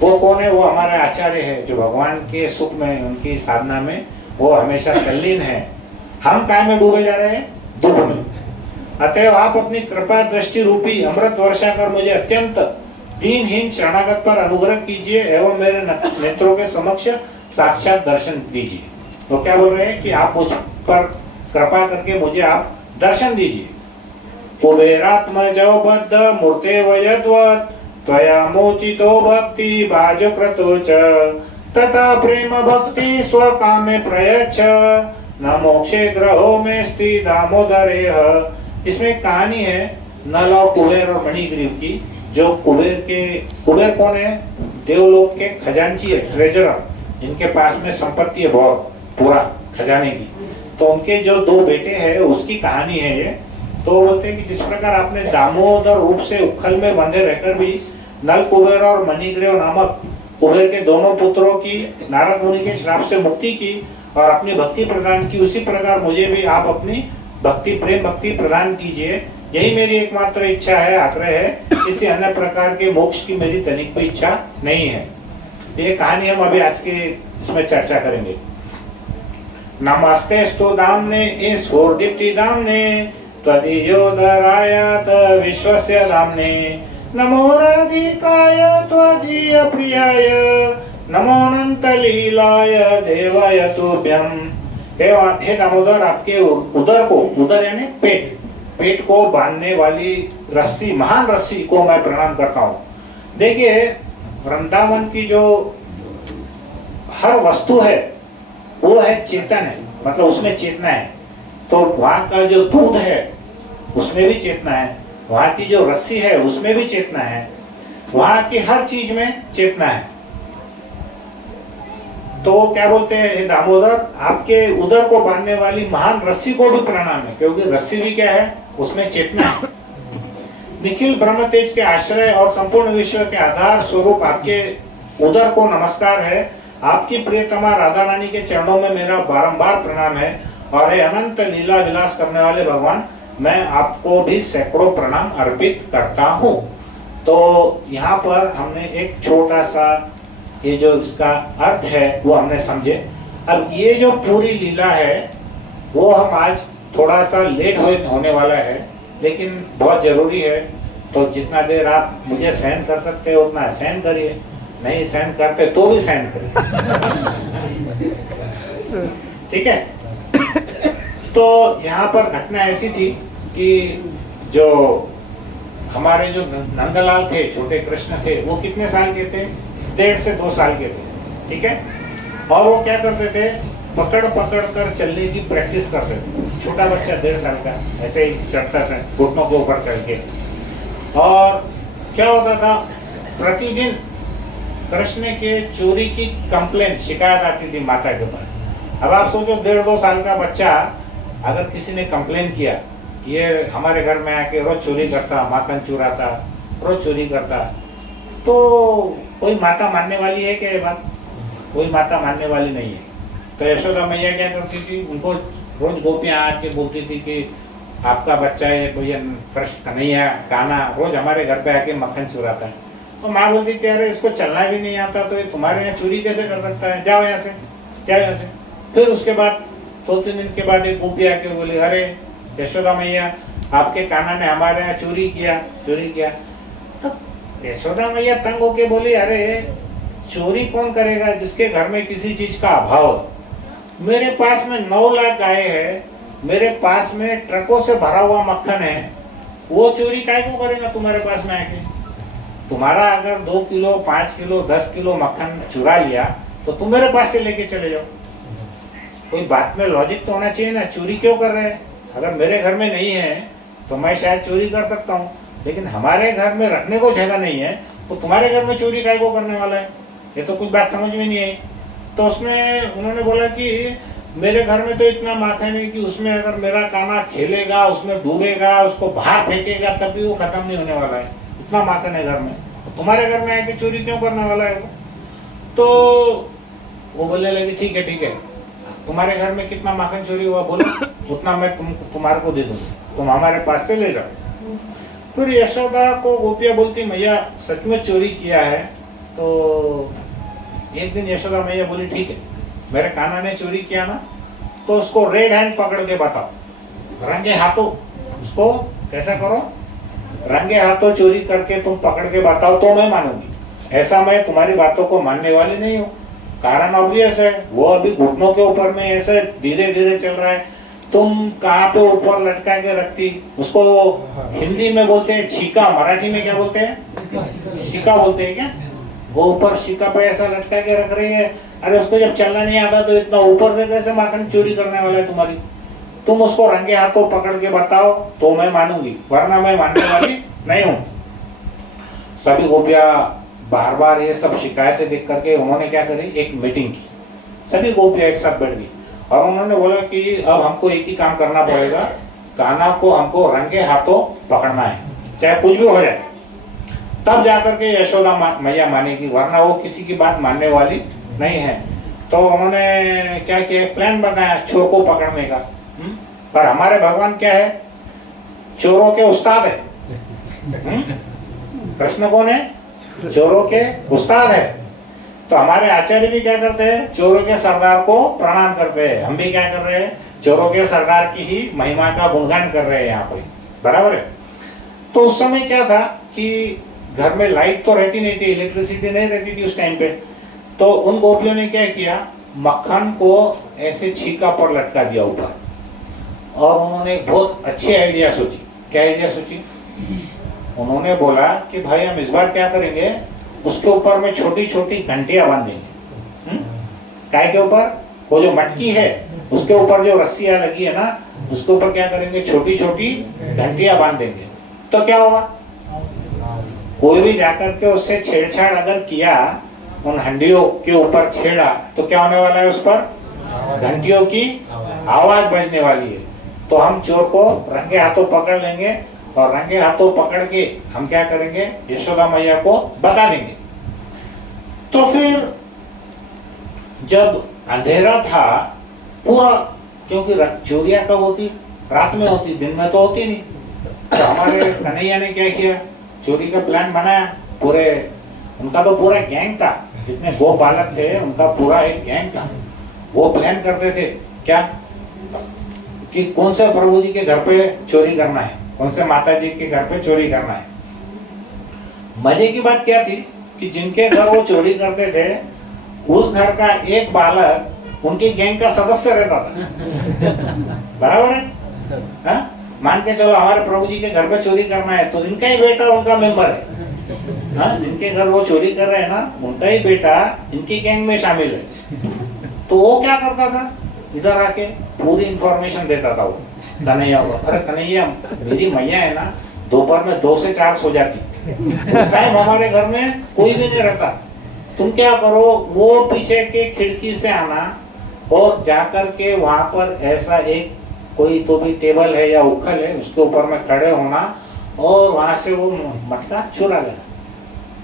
वो कौन है? वो हमारे आचार्य है, जो भगवान के सुख में, उनकी साधना में वो हमेशा तल्लीन है। हम काय में डूबे जा रहे हैं? दुख में। अतएव आप अपनी कृपा दृष्टि रूपी अमृत वर्षा कर मुझे अत्यंत दीनहीन शरणागत पर अनुग्रह कीजिए एवं मेरे नेत्रों के समक्ष साक्षात दर्शन दीजिए। तो क्या बोल रहे हैं कि आप मुझ पर कृपा करके मुझे आप दर्शन दीजिए। कुबेरात्मजो बद्ध मूर्ते वयद्वत् त्वया मोचितो भक्ति भाजकृतो च तथा प्रेम भक्ति स्वकामे प्रयच्छ न मोक्षे ग्रहो में स्थित दामोदरेह। इसमें एक कहानी है नल और कुबेर और मणिग्रीव की। जो कुबेर कौन है? देवलोक के खजांची है, ट्रेजरर, जिनके पास में संपत्ति है बहुत, पूरा खजाने की। तो उनके जो दो बेटे हैं उसकी कहानी है ये। तो बोलते हैं कि जिस प्रकार आपने दामोदर रूप से उखल में बंधे रहकर भी नल कुबेर और मणिग्रीव नामक कुबेर के दोनों पुत्रों की नारद मुनि के श्राप से मुक्ति की और अपनी भक्ति प्रदान की, उसी प्रकार मुझे भी आप अपनी भक्ति, प्रेम भक्ति प्रदान कीजिए। यही मेरी एकमात्र इच्छा है, आग्रह है। किसी अन्य प्रकार के मोक्ष की मेरी तनिक भी इच्छा नहीं है। ये कहानी हम अभी आज के इसमें चर्चा करेंगे। नमस्तेस्तु दाम्ने स्फूर्दीप्तिदाम्ने त्वदीयोदरायात विश्वस्य दाम्ने नमो राधिकाय त्वदीयप्रियाय नमोऽनन्तलीलाय देवाय तुभ्यं। हे दामोदर, आपके उदर को, उदर यानी पेट, पेट को बांधने वाली रस्सी, महान रस्सी को मैं प्रणाम करता हूँ। देखिए, वृंदावन की जो हर वस्तु है वो है चेतन है, मतलब उसमें चेतना है। तो वहां का जो दूध है उसमें भी चेतना है, वहां की जो रस्सी है उसमें भी चेतना है, वहां की हर चीज में चेतना है। तो क्या बोलते हैं दामोदर, आपके उदर को बांधने वाली महान रस्सी को भी प्रणाम है, क्योंकि रस्सी भी क्या है, उसमें चेतना है। निखिल ब्रह्म तेज के आश्रय और संपूर्ण विश्व के आधार स्वरूप आपके उदर को नमस्कार है। आपकी प्रियतमा राधा रानी के चरणों में मेरा बारंबार प्रणाम है। और हे अनंत लीला विलास करने वाले भगवान, मैं आपको भी सैकड़ों प्रणाम अर्पित करता हूँ। तो यहाँ पर हमने एक छोटा सा ये जो इसका अर्थ है वो हमने समझे। अब ये जो पूरी लीला है वो हम आज थोड़ा सा लेट होने वाला है, लेकिन बहुत जरूरी है। तो जितना देर आप मुझे सहन कर सकते हो उतना सहन करिए, नहीं सहन करते तो भी सहन करिए, ठीक है। तो यहाँ पर घटना ऐसी थी कि जो हमारे जो नंदलाल थे, छोटे कृष्ण थे, वो कितने साल के थे, 1.5 से 2 साल के थे, ठीक है। और वो क्या करते थे, पकड़ पकड़ कर चलने की प्रैक्टिस करते थे। छोटा बच्चा 1.5 साल का ऐसे ही चढ़ता था घुटनों के ऊपर चढ़ के। और क्या होता था, प्रतिदिन कृष्ण के चोरी की कंप्लेंट, शिकायत आती थी माता के पास। अब आप सोचो, 1.5-2 साल का बच्चा अगर किसी ने कंप्लेन किया कि ये हमारे घर में आके रोज चोरी करता, माखन चुराता, रोज चोरी करता, तो कोई माता मानने वाली है क्या ये बात? कोई माता मानने वाली नहीं है। तो यशोदा मैया क्या करती थी, उनको रोज गोपियां आके बोलती थी कि आपका बच्चा है भैया कृष्ण कन्हैया कान्हा रोज हमारे घर पे आके मक्खन चुराता है। तो माँ बोलती थी, अरे इसको चलना भी नहीं आता तो ये तुम्हारे यहाँ चोरी कैसे कर सकता है, जाओ यहाँ से, जाओ यहाँ से। फिर उसके बाद 2-3 दिन के बाद एक गोपी आके बोली, अरे यशोदा मैया, आपके कान्हा ने हमारे यहाँ चोरी किया। तो यशोदा मैया तंग होके बोली, अरे चोरी कौन करेगा जिसके घर में किसी चीज का अभाव है। मेरे पास में 9 लाख गाय है, मेरे पास में ट्रकों से भरा हुआ मक्खन है, वो चोरी काय को करेगा तुम्हारे पास में आके? तुम्हारा अगर 2 किलो 5 किलो 10 किलो मक्खन चुरा लिया तो तुम मेरे पास से लेके चले जाओ। कोई बात में लॉजिक तो होना चाहिए ना, चोरी क्यों कर रहे हैं? अगर मेरे घर में नहीं है तो मैं शायद चोरी कर सकता हूँ, लेकिन हमारे घर में रखने को जगह नहीं है तो तुम्हारे घर में चोरी काय को करने वाला है? ये तो कुछ बात समझ में नहीं आई। तो उसमें उन्होंने बोला कि मेरे घर में तो इतना माखन है कि उसमें अगर मेरा कान्हा खेलेगा, उसमें डूबेगा, उसको बाहर फेंकेगा तब भी वो खत्म नहीं होने वाला है, इतना माखन है घर में। तो तुम्हारे घर में आके चोरी क्यों करने वाला है वो? तो वो बोलने लगी, ठीक है, तुम्हारे घर में कितना माखन चोरी हुआ बोलो, उतना मैं तुम्हारे को दे दूंगी, तुम हमारे पास से ले जाओ। फिर यशोदा को गोपियां बोलती, मैया सच में चोरी किया है। तो एक दिन यशोदा मैया बोली, ठीक है, मेरे कान्हा ने चोरी किया ना, तो उसको रेड हैंड पकड़ के बताओ, रंगे हाथों उसको कैसा करो, रंगे हाथों चोरी करके तुम पकड़ के बताओ तो मैं मानूंगी। ऐसा मैं तुम्हारी बातों को मानने वाली नहीं हूँ। कारण ऑब्वियस है, वो अभी घुटनों के ऊपर में ऐसे धीरे धीरे चल रहा है, तुम कहाँ पे ऊपर लटका के रखती, उसको हिंदी में बोलते हैं छीका, मराठी में क्या बोलते हैं, शिका बोलते हैं क्या, वो ऊपर शिका पे ऐसा लटका के रख रही है। अरे उसको जब चलना नहीं आता तो इतना ऊपर से कैसे माखन चोरी करने वाला है तुम्हारी? तुम उसको रंगे हाथों पकड़ के बताओ तो मैं मानूंगी, वरना मैं मानने वाली नहीं हूँ। सभी गोपियां बार बार ये सब शिकायतें देख करके उन्होंने क्या करी, एक मीटिंग की, सभी गोपियां एक साथ बैठ गई और उन्होंने बोला कि अब हमको एक ही काम करना पड़ेगा, कान्हा को हमको रंगे हाथों पकड़ना है, चाहे कुछ भी हो जाए, तब जाकर के यशोदा मैया मानेगी, वरना वो किसी की बात मानने वाली नहीं है। तो उन्होंने क्या किया, प्लान बनाया चोर को पकड़ने का। पर हमारे भगवान क्या है, चोरों के उस्ताद है। कृष्ण कौन है, चोरों के उस्ताद है। तो हमारे आचार्य भी क्या करते हैं, चोरों के सरदार को प्रणाम करते हैं। हम भी क्या कर रहे हैं, चोरों के सरदार की ही महिमा का गुणगान कर रहे हैं यहाँ पे, बराबर है। तो उस समय क्या था कि घर में लाइट तो रहती नहीं थी, इलेक्ट्रिसिटी नहीं रहती थी उस टाइम पे। तो उन गोपियों ने क्या किया, मक्खन को ऐसे छीका पर लटका दिया ऊपर, और उन्होंने एक बहुत अच्छी आइडिया सोची। क्या आइडिया सोची? उन्होंने बोला कि भाई हम इस बार क्या करेंगे, उसके ऊपर में छोटी छोटी घंटियां बांध देंगे। काय के ऊपर? वो जो मटकी है उसके ऊपर जो रस्सियां लगी है ना, उसके ऊपर क्या करेंगे, छोटी छोटी घंटियां बांध देंगे। तो क्या होगा, कोई भी जाकर के उससे छेड़छाड़ अगर किया, उन हंडियों के ऊपर छेड़ा, तो क्या होने वाला है, उस पर घंटियों की आवाज बजने वाली है। तो हम चोर को रंगे हाथों पकड़ लेंगे, और रंगे हाथों पकड़ के हम क्या करेंगे, यशोदा मैया को बता देंगे। तो फिर जब अंधेरा था पूरा, क्योंकि चोरियां कब होती, रात में होती, दिन में तो होती नहीं। तो हमारे कन्हैया ने क्या किया, चोरी का प्लान बनाया। पूरे उनका तो पूरा गैंग था, जितने गो बालक थे उनका पूरा एक गैंग था। वो प्लान करते थे क्या, कि कौन से प्रभु जी के घर पे चोरी करना है, कौन से माता जी के घर पे चोरी करना है। मजे की बात क्या थी कि जिनके घर वो चोरी करते थे, उस घर का एक बालक उनके गैंग का सदस्य रहता था। बराबर है, हा? मान के चलो हमारे प्रभु जी के घर पे चोरी करना है, तो इनका ही बेटा उनका मेंबर है। हाँ, जिनके घर वो चोरी कर रहे हैं ना, उनका ही बेटा इनकी गैंग में शामिल है। तो वो क्या करता था, इधर आके पूरी इंफॉर्मेशन देता था वो कन्हैया को। अरे कन्हैया, मेरी मैया है ना, दोपहर में 2 से 4 सो जाती, उस टाइम हमारे घर में कोई भी नहीं रहता। तुम क्या करो, वो पीछे के खिड़की से आना, और जाकर के वहां पर ऐसा एक कोई तो भी टेबल है या उखल है, उसके ऊपर में खड़े होना, और वहां से वो मटका चुरा लेना।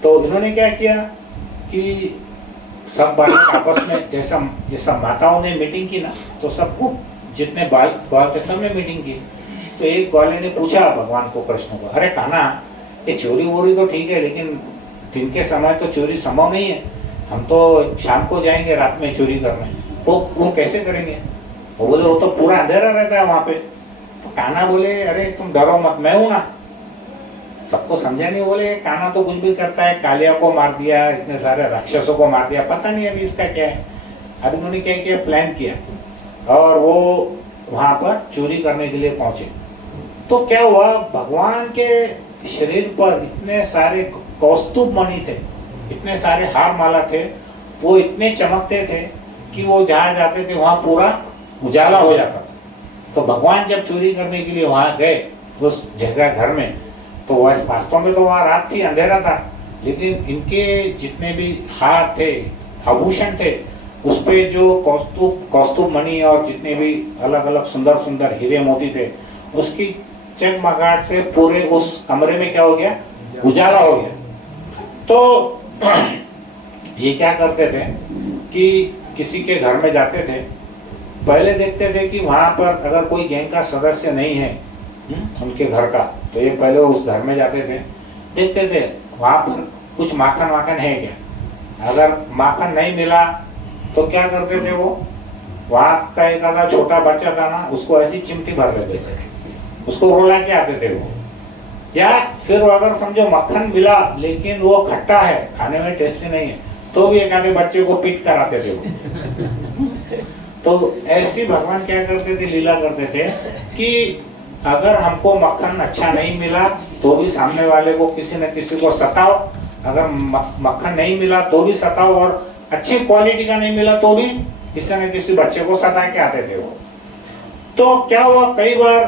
तो इन्होंने क्या किया कि सब बालक आपस में, जैसा माताओं ने मीटिंग की ना, तो सबको जितने बाल ग्वाल थे सबने मीटिंग की। तो एक ग्वाले ने पूछा भगवान को, कृष्ण को, अरे कान्हा, ये चोरी वोरी तो ठीक है, लेकिन दिन के समय तो चोरी संभव नहीं है, हम तो शाम को जाएंगे रात में चोरी करने, वो कैसे करेंगे? वो बोले वो तो पूरा अंधेरा रहता है वहां पे। तो कान्हा बोले, अरे तुम डरो मत, मैं हूं ना। सबको समझा नहीं, बोले कान्हा तो कुछ भी करता है, कालिया को मार दिया, इतने सारे राक्षसों को मार दिया, पता नहीं अभी इसका क्या है। अब इन्होंने क्या किया, प्लान किया, और वो वहां पर चोरी करने के लिए पहुंचे। तो क्या हुआ, भगवान के शरीर पर इतने सारे कौस्तुभ मणि थे, इतने सारे हार माला थे, वो इतने चमकते थे कि वो जहां जाते थे वहां पूरा उजाला हो जाता था। तो भगवान जब चोरी करने के लिए वहां गए उस जगह घर में, तो वास्तव में तो वहां रात थी, अंधेरा था, लेकिन इनके जितने भी हार थे, आभूषण थे, उस पे जो कौस्तुभ मणि और जितने भी अलग अलग सुंदर सुंदर हीरे मोती थे, उसकी चमगाहट से पूरे उस कमरे में क्या हो गया, उजाला हो गया। तो ये क्या करते थे कि किसी के घर में जाते थे, पहले देखते थे कि वहां पर अगर कोई गैंग का सदस्य नहीं है उनके घर का, तो ये पहले उस घर में जाते थे, देखते थे वहां पर कुछ माखन वाखन है क्या। अगर माखन नहीं मिला तो क्या करते थे, वो वहां का एक आधा छोटा बच्चा था ना, उसको ऐसी चिमटी भर लेते थे, उसको रुला के आते थे वो। या फिर अगर समझो मक्खन मिला लेकिन वो खट्टा है, खाने में टेस्टी नहीं है, तो भी एक आधे बच्चे को पीट कर आते थे वो। तो ऐसी भगवान क्या करते थे, लीला करते थे कि अगर हमको मक्खन अच्छा नहीं मिला तो भी सामने वाले को किसी न किसी को सताओ, अगर मक्खन नहीं मिला तो भी सताओ, और अच्छी क्वालिटी का नहीं मिला तो भी किसी न किसी बच्चे को सता के आते थे वो। तो क्या हुआ, कई बार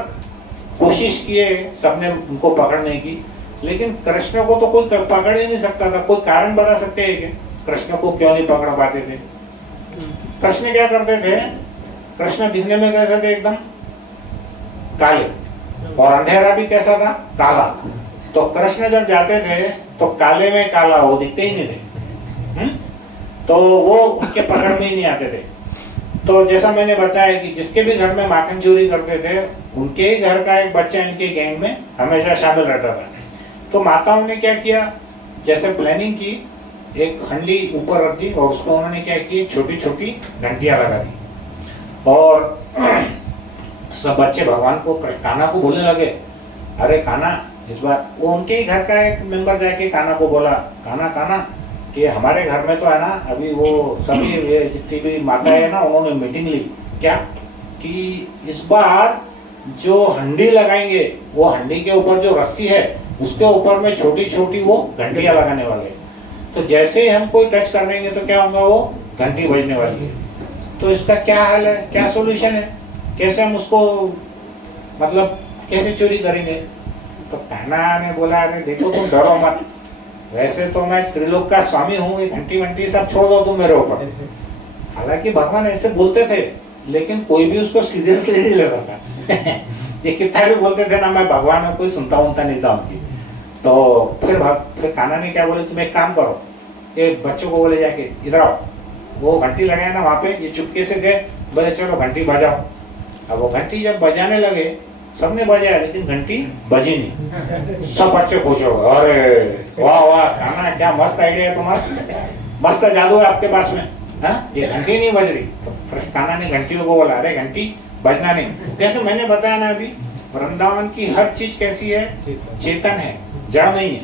कोशिश किए सबने उनको पकड़ने की, लेकिन कृष्ण को तो कोई पकड़ ही नहीं सकता था। कोई कारण बता सकते हैं कि कृष्ण को क्यों नहीं पकड़ पाते थे? कृष्ण क्या करते थे, कृष्ण दिखने में कैसे थे, एकदम काले, और अंधेरा भी कैसा था, काला। तो कृष्ण जब जाते थे तो काले में काला वो दिखते ही नहीं थे। तो वो उनके पकड़ में ही नहीं आते थे। तो जैसा मैंने बताया कि जिसके भी घर में माखन चोरी करते थे, उनके ही घर का एक बच्चा इनके गैंग में हमेशा शामिल रहता था। तो माताओं ने क्या किया, जैसे प्लानिंग की एक हंडी ऊपर रख दी और उसको उन्होंने क्या की, छोटी छोटी घंटियां लगा दी। और सब बच्चे भगवान को, कान्हा को बोलने लगे, अरे कान्हा, इस बार वो उनके ही घर का एक मेंबर जाके कान्हा को बोला, कान्हा कान्हा कि हमारे घर में तो है ना अभी वो सभी जितनी भी माताएं है ना, उन्होंने मीटिंग ली क्या कि इस बार जो हंडी लगाएंगे वो हंडी के ऊपर जो रस्सी है उसके ऊपर में छोटी छोटी वो घंटियां लगाने वाले। तो जैसे ही हम कोई टच कर लेंगे तो क्या होगा, वो घंटी बजने वाली है। तो इसका क्या हल है, क्या सॉल्यूशन है, कैसे हम उसको मतलब कैसे चोरी करेंगे? तो कान्हा ने बोला, अरे देखो तुम डरो मत, वैसे तो मैं त्रिलोक का स्वामी हूँ, ये घंटी वंटी सब छोड़ दो तुम मेरे ऊपर। हालांकि भगवान ऐसे बोलते थे लेकिन कोई भी उसको सीरियसली नहीं लेता था। ये कितना भी बोलते थे ना, मैं भगवान में कोई सुनता उनता नहीं था उनकी। तो फिर कान्हा ने क्या बोले, तुम एक काम करो, ये बच्चों को बोले जाके इधर आओ, वो घंटी लगाए ना वहां पे, ये चुपके से गए, बोले चलो घंटी बजाओ। अब वो घंटी जब बजाने लगे, सबने बजाया लेकिन घंटी बजी नहीं। सब बच्चे खुश हो गए, अरे वाह वाह कान्हा, क्या मस्त आइडिया है तुम्हारा, मस्त जादू है आपके पास में, हाँ ये घंटी नहीं बज रही। तो फिर कान्हा ने घंटियों को बोला, अरे घंटी बजना नहीं। जैसे मैंने बताया ना अभी, वृंदावन की हर चीज कैसी है, चेतन है, जड़ नहीं है,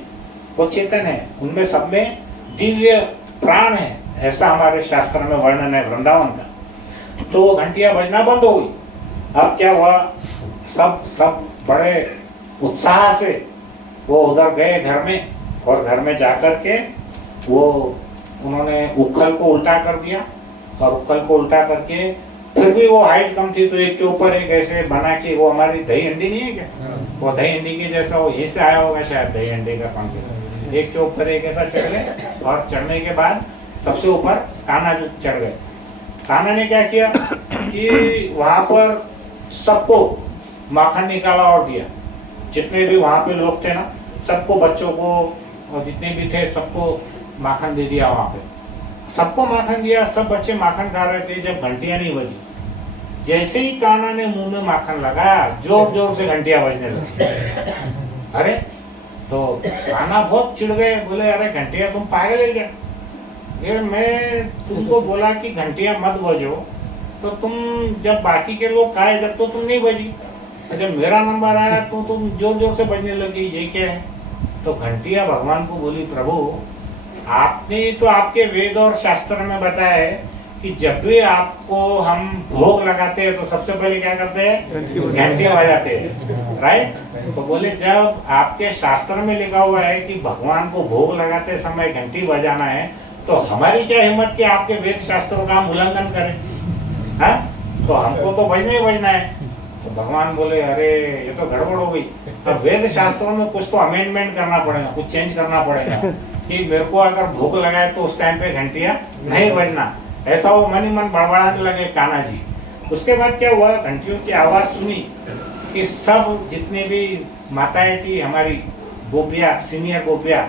वो चेतन है, उनमें सब में दिव्य प्राण है, ऐसा हमारे शास्त्र में वर्णन है वृंदावन का। तो वो घंटियां बजना बंद हो गई। अब क्या हुआ, सब बड़े उत्साह से वो उधर गए घर में, और घर में जाकर के वो उन्होंने उखल को उल्टा कर दिया, और उखल को उल्टा करके फिर भी वो हाइट कम थी तो एक के ऊपर एक ऐसे बना के, वो हमारी दही हंडी नहीं है क्या, वो दही हंडी के जैसा, वो यहीं से आया होगा शायद दही हंडी का कॉन्सेप्ट, एक के ऊपर एक ऐसा चढ़ गए। और चढ़ने के बाद सबसे ऊपर कान्हा जो चढ़ गए। कान्हा ने क्या किया कि वहां पर सबको माखन निकाला और दिया, जितने भी वहां पे लोग थे ना, सबको, बच्चों को और जितने भी थे सबको माखन दे दिया। वहां पे सबको माखन दिया, सब बच्चे माखन खा रहे थे जब घंटियां नहीं बजी। जैसे ही कान्हा ने मुंह में माखन लगाया, जोर जोर से घंटियां बजने लगी। अरे तो कान्हा बहुत चिढ़ गए, बोले अरे घंटियां तुम पागल है क्या, ये मैं तुमको बोला कि घंटियां मत बजो, तो तुम जब बाकी के लोग खाए जब तो तुम नहीं बजी, जब मेरा नंबर आया तो तुम जोर जोर से बजने लगी, ये क्या है? तो घंटियां भगवान को बोली, प्रभु आपने तो आपके वेद और शास्त्र में बताया है कि जब भी आपको हम भोग लगाते हैं तो सबसे पहले क्या करते हैं, घंटियां बजाते हैं, राइट? तो बोले जब आपके शास्त्र में लिखा हुआ है कि भगवान को भोग लगाते समय घंटी बजाना है, तो हमारी क्या हिम्मत कि आपके वेद शास्त्रों का हम उल्लंघन करें, हाँ? तो हमको तो बजना ही बजना है। तो भगवान बोले अरे ये तो गड़बड़ हो गई, अब वेद शास्त्रों में कुछ तो अमेंडमेंट करना पड़ेगा, कुछ चेंज करना पड़ेगा कि मेरे को अगर भूख लगाए तो उस टाइम पे घंटियां नहीं बजना। ऐसा वो मन ही मन बड़बड़ाने लगे कान्हा जी। उसके बाद क्या हुआ, घंटियों की आवाज सुनी कि सब जितने भी माताएं थी हमारी गोपियां, सीनियर गोपियां,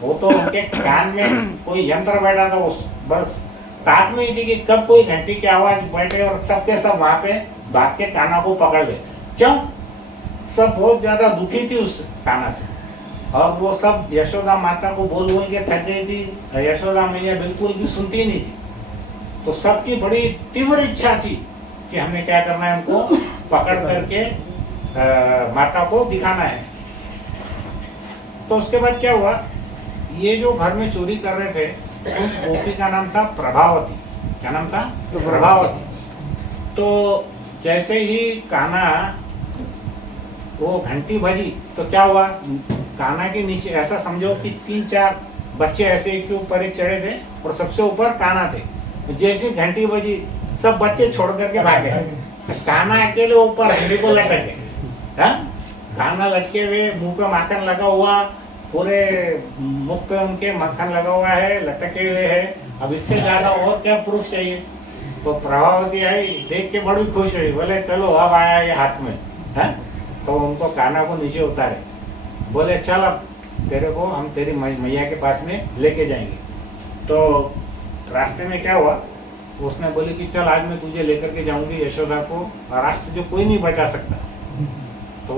वो तो उनके कान में कोई यंत्र बैठा था, उस बस ताक में ही थी कि कब कोई घंटी की आवाज बैठे और सबके सब वहां पे भाग के कान्हा को पकड़ ले। क्यों? सब बहुत ज्यादा दुखी थी उस कान्हा से, और वो सब यशोदा माता को बोल बोल के थक गई थी। यशोदा मैया बिल्कुल भी सुनती नहीं थी। तो सबकी बड़ी तीव्र इच्छा थी कि हमने क्या करना है, उनको पकड़ करके माता को दिखाना है। तो उसके बाद क्या हुआ, ये जो घर में चोरी कर रहे थे उस गोपी का नाम था प्रभावती। क्या नाम था? प्रभावती। तो जैसे ही कान्हा वो घंटी बजी तो क्या हुआ, कान्हा के नीचे ऐसा समझो कि 3-4 बच्चे ऐसे एक के ऊपर एक चढ़े थे और सबसे ऊपर कान्हा थे। जैसे घंटी बजी सब बच्चे छोड़ करके भागे, कान्हा अकेले ऊपर हंडी को लटक गए। कान्हा लटके हुए, मुंह पे माखन लगा हुआ, पूरे मुख पे उनके मक्खन लगा हुआ है, लटके हुए है। अब इससे ज्यादा और क्या प्रूफ चाहिए? तो प्रभावती आई, देख के बड़ी खुश हुई, बोले चलो अब आया ये हाथ में, है? तो उनको कान्हा को नीचे उतारे, बोले चल अब तेरे को हम तेरी मैया के पास में लेके जाएंगे। तो रास्ते में क्या हुआ, उसने बोली कि चल आज मैं तुझे लेकर के जाऊंगी यशोदा को, और आज तुझे कोई नहीं बचा सकता। तो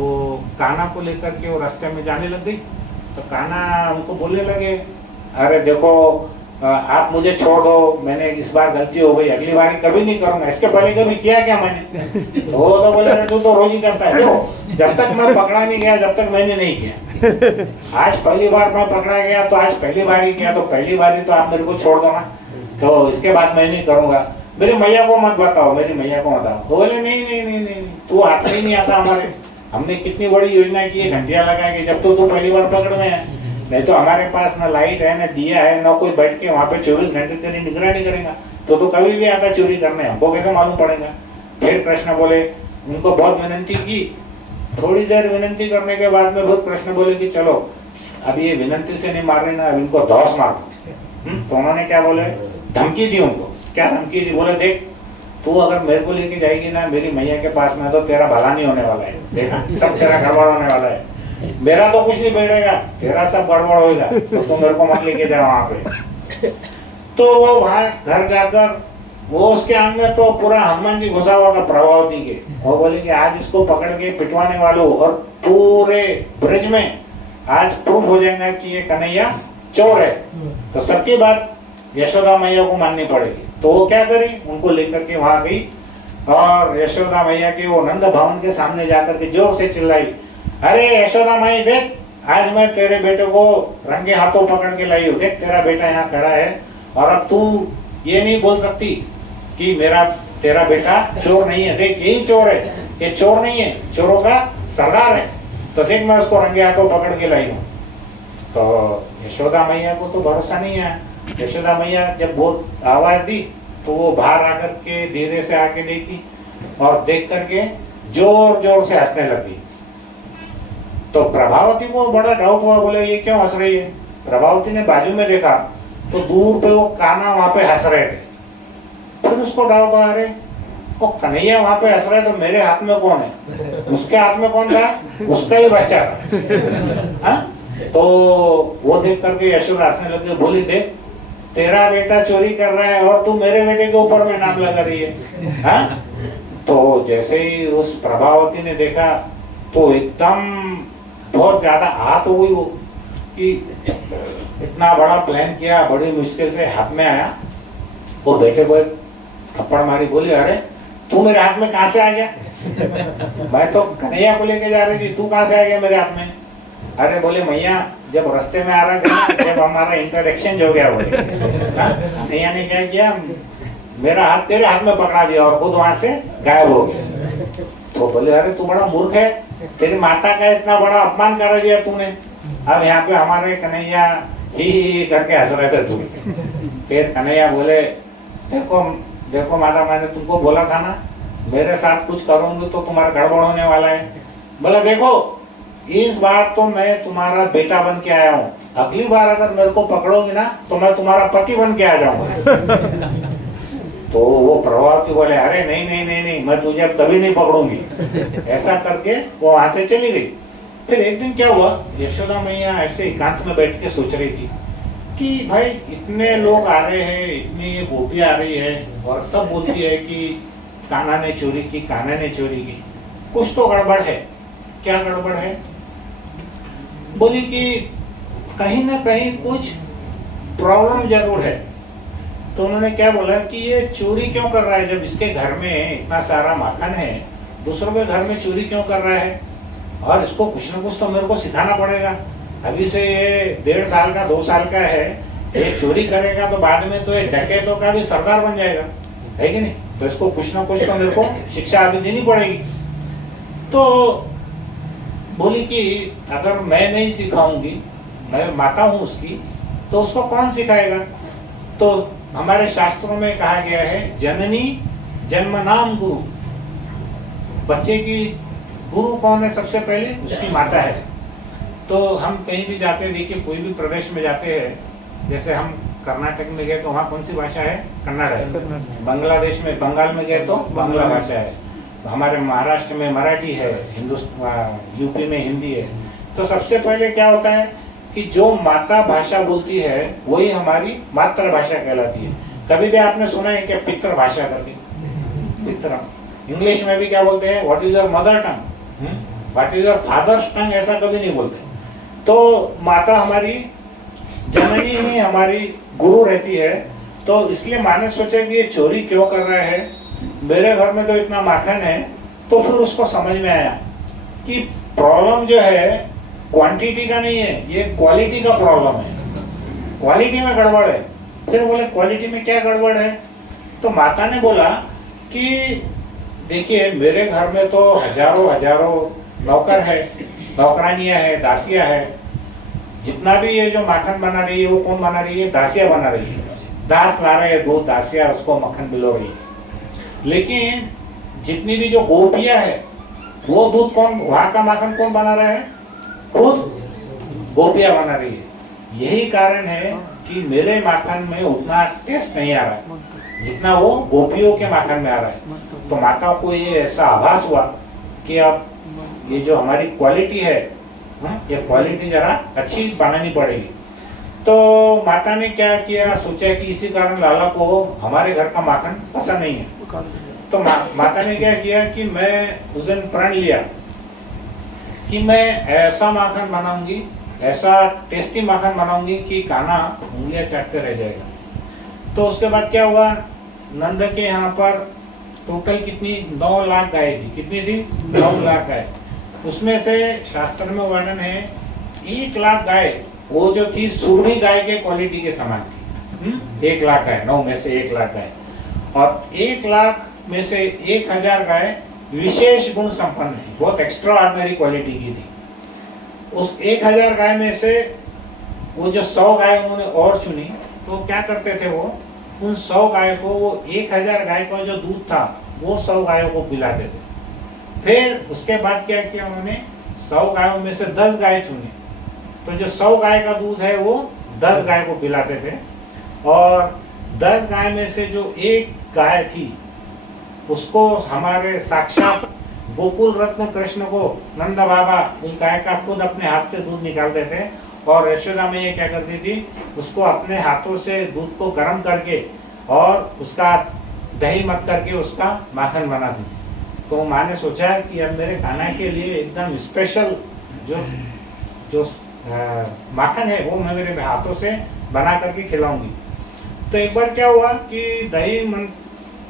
कान्हा को लेकर के वो रास्ते में जाने लग गई। तो कान्हा उनको बोलने लगे, अरे देखो आप मुझे छोड़ दो, मैंने इस बार गलती हो गई, अगली बार कभी नहीं करूंगा। इसके पहले कभी किया क्या मैंने? तो वो तो बोले तू तो रोज ही करता है। देखो, जब तक मैं पकड़ा नहीं गया जब तक मैंने नहीं किया। आज पहली बार मैं पकड़ा गया तो आज पहली बार ही किया, तो पहली बार ही तो आप मेरे को छोड़ दो ना, तो इसके बाद मैं नहीं करूंगा। मेरी मैया को मत बताओ, मेरी मैया को बताओ। तो बोले नहीं नहीं नहीं नहीं, तू हाथ में ही नहीं आता हमारे। हमने कितनी बड़ी योजना की है, घंटियां लगा के, जब तो तू पहली बार पकड़ में है। नहीं तो हमारे पास ना लाइट है, ना दिया है, ना कोई बैठ के वहाँ पे 24 घंटे तेरी निगरानी करेगा। तो कभी भी आता चोरी करने, हमको कैसे मालूम पड़ेगा? फिर कृष्ण बोले, उनको बहुत विनती की। थोड़ी देर विनती करने के बाद में बहुत कृष्ण बोले कि चलो अब ये विनती से नहीं मार रहे ना, अब इनको धौस मार दो। तो उन्होंने क्या बोले, धमकी दी उनको। क्या धमकी दी? बोले देख, तू अगर मेरे को लेके जाएगी ना मेरी मैया के पास में, तो तेरा भला नहीं होने वाला है। देखा, सब तेरा गड़बड़ होने वाला है। मेरा तो कुछ नहीं बिगड़ेगा, तेरा सब गड़बड़ होगा। तो तुम मेरे को मत लेके जाओ वहां पे। तो वो वहां घर जाकर वो उसके आंग में तो पूरा हनुमान जी घुसा हुआ था प्रभावती के। वो बोले कि आज इसको पकड़ के पिटवाने वालों और पूरे ब्रिज में आज प्रूफ हो जाएगा कि ये कन्हैया चोर है। तो सबकी बात यशोदा मैया को माननी पड़ेगी। तो वो क्या करी, उनको लेकर के वहां गई और यशोदा मैया के वो नंद भवन के सामने जाकर के जोर से चिल्लाई, अरे यशोदा माई देख, आज मैं तेरे बेटे को रंगे हाथों पकड़ के लाई हूँ। देख, तेरा बेटा यहाँ खड़ा है और अब तू ये नहीं बोल सकती कि तेरा बेटा चोर नहीं है। देख, यही चोर है, ये चोर नहीं है, चोरों का सरदार है। तो देख, मैं उसको रंगे हाथों पकड़ के लाई हूँ। तो यशोदा मैया को तो भरोसा नहीं है। यशोदा मैया जब बहुत आवाज दी तो वो बाहर आकर के धीरे से आके देखी और देख करके जोर जोर से हंसने लगी। तो प्रभावती को बड़ा डाउट हुआ, बोले ये क्यों हंस रही है? प्रभावती ने बाजू में देखा तो दूर पे वो कान्हा वहां पे हंस रहे थे। फिर उसको डाउट हुआ, अरे वो कन्हैया वहां पे हंस रहे तो मेरे हाथ में कौन है? उसके हाथ में कौन था? उसका ही बच्चा था। तो वो देख करके यशोदा हंसने लगे, बोली देख, तेरा बेटा चोरी कर रहा है और तू मेरे बेटे के ऊपर में नाम लगा रही है। हाँ? तो जैसे ही उस प्रभावती ने देखा तो एकदम बहुत ज्यादा आहत हो गई वो कि इतना बड़ा प्लान किया, बड़ी मुश्किल से हाथ में आया। वो बेटे को एक थप्पड़ मारी, बोली अरे तू मेरे हाथ में कहां से आ गया? मैं तो कन्हैया को लेके जा रही थी, तू कहां से आ गया मेरे हाथ में? अरे बोले मैया, जब रास्ते में आ रहे थे ना, जब हमारा इंटरेक्शन हो गया, बोले कन्हैया ने क्या किया, मेरा हाथ तेरे हाथ में पकड़ा दिया और खुद वहां से गायब हो गया। तो बोले अरे तू बड़ा मूर्ख है, तेरी माता का इतना बड़ा अपमान कर दिया तूने। अब यहाँ पे हमारे कन्हैया ही करके हंस रहे थे तू। फिर कन्हैया बोले, देखो देखो माता, मैंने तुमको बोला था ना, मेरे साथ कुछ करूंगी तो तुम्हारा गड़बड़ होने वाला है। बोला देखो, इस बार तो मैं तुम्हारा बेटा बन के आया हूँ, अगली बार अगर मेरे को पकड़ोगी ना तो मैं तुम्हारा पति बन के आ जाऊंगा। तो वो प्रभावती बोले, अरे नहीं नहीं नहीं नहीं, मैं तुझे अब कभी नहीं पकड़ूंगी। ऐसा करके वो वहां से चली गई। फिर एक दिन क्या हुआ, यशोदा मैया ऐसे एकांत में बैठ के सोच रही थी कि भाई इतने लोग आ रहे हैं, इतनी गोपी आ रही है और सब बोलती है कि कान्हा ने चोरी की, कान्हा ने चोरी की, कुछ तो गड़बड़ है। क्या गड़बड़ है? बोली कि कहीं ना कहीं कुछ प्रॉब्लम जरूर है। तो उन्होंने क्या बोला कि ये चोरी क्यों कर रहा है, जब इसके घर में इतना सारा माखन है, दूसरों के घर में चोरी क्यों कर रहा है? और इसको कुछ ना कुछ तो मेरे को सिखाना पड़ेगा। अभी से ये 1.5 साल का 2 साल का है, ये चोरी करेगा तो बाद में तो ये डकैतों का भी सरदार बन जाएगा, है कि नहीं? तो इसको कुछ ना कुछ तो मेरे को शिक्षा अभी देनी पड़ेगी। तो बोली कि अगर मैं नहीं सिखाऊंगी, मैं माता हूं उसकी, तो उसको कौन सिखाएगा? तो हमारे शास्त्रों में कहा गया है, जननी जन्मनाम गुरु। बच्चे की गुरु कौन है? सबसे पहले उसकी माता है। तो हम कहीं भी जाते हैं, देखिए कोई भी प्रदेश में जाते हैं, जैसे हम कर्नाटक में गए तो वहाँ कौन सी भाषा है? कन्नड़ है। बांग्लादेश में, बंगाल में गए तो बांग्ला भाषा है। हमारे महाराष्ट्र में मराठी है, हिंदुस्तान यूपी में हिंदी है। तो सबसे पहले क्या होता है कि जो माता भाषा बोलती है वही हमारी मातृभाषा कहलाती है। कभी भी आपने सुना है क्या पितृ भाषा करके? पितृ इंग्लिश में भी क्या बोलते हैं? What is your mother tongue, what is your father's tongue, ऐसा कभी नहीं बोलते। तो माता हमारी जननी ही हमारी गुरु रहती है। तो इसलिए माँ ने सोचा कि ये चोरी क्यों कर रहा है, मेरे घर में तो इतना माखन है। तो फिर उसको समझ में आया कि प्रॉब्लम जो है क्वांटिटी का नहीं है, ये क्वालिटी का प्रॉब्लम है, क्वालिटी में गड़बड़ है। फिर बोले क्वालिटी में क्या गड़बड़ है? तो माता ने बोला कि देखिए मेरे घर में तो हजारों हजारों नौकर है, नौकरानियां है, दासियां है। जितना भी ये जो माखन बना रही है वो कौन बना रही है? दासियां बना रही है। दास ला रहे हैं दूध, दासियां उसको मक्खन मिलो रही है। लेकिन जितनी भी जो गोपियां है वो दूध कौन, वहां का माखन कौन बना रहा है? खुद गोपियां बना रही है। यही कारण है कि मेरे माखन में उतना टेस्ट नहीं आ रहा है जितना वो गोपियों के माखन में आ रहा है। तो माता को ये ऐसा आभास हुआ कि अब ये जो हमारी क्वालिटी है, ये क्वालिटी जरा अच्छी बनानी पड़ेगी। तो माता ने क्या किया, सोचा कि इसी कारण लाला को हमारे घर का माखन पसंद नहीं है। तो माता ने क्या किया कि मैं उस दिन प्रण लिया कि मैं ऐसा माखन बनाऊंगी, ऐसा टेस्टी माखन बनाऊंगी कि कान्हा उंगलियां चाटते रह जाएगा। तो उसके बाद क्या हुआ, नंद के यहाँ पर टोटल कितनी 9 लाख गाय थी। कितनी थी? 9 लाख गाय। उसमें से शास्त्र में वर्णन है 1 लाख गाय वो जो थी सूरी गाय के क्वालिटी के समान थी। 1 लाख गाय, 9 में से 1 लाख गाय, और 1 लाख में से 1000 गाय विशेष गुण संपन्न थी, बहुत एक्स्ट्रा ऑर्डिनरी क्वालिटी की थी। उस 1000 गाय में से वो जो 100 गाय उन्होंने और चुनी, तो क्या करते थे वो, उन 100 गाय को, वो 1000 गाय का जो दूध था वो 100 गायों को पिलाते थे। फिर उसके बाद क्या किया उन्होंने, 100 गायों में से 10 गाय चुनी, तो जो 100 गाय का दूध है वो 10 गाय को पिलाते थे। और 10 गाय में से जो एक गाय थी उसको हमारे साक्षात गोकुल रत्न कृष्ण को नंद बाबा उस गाय का खुद अपने हाथ से दूध निकालते थे, और यशोदा मैया क्या करती थी, उसको अपने हाथों से दूध को गर्म करके और उसका दही मत करके उसका माखन बनाती थी। तो माँ ने सोचा कि अब मेरे कान्हा के लिए एकदम स्पेशल जो माखन है वो मैं मेरे हाथों से बना करके खिलाऊंगी। तो एक बार क्या हुआ कि दही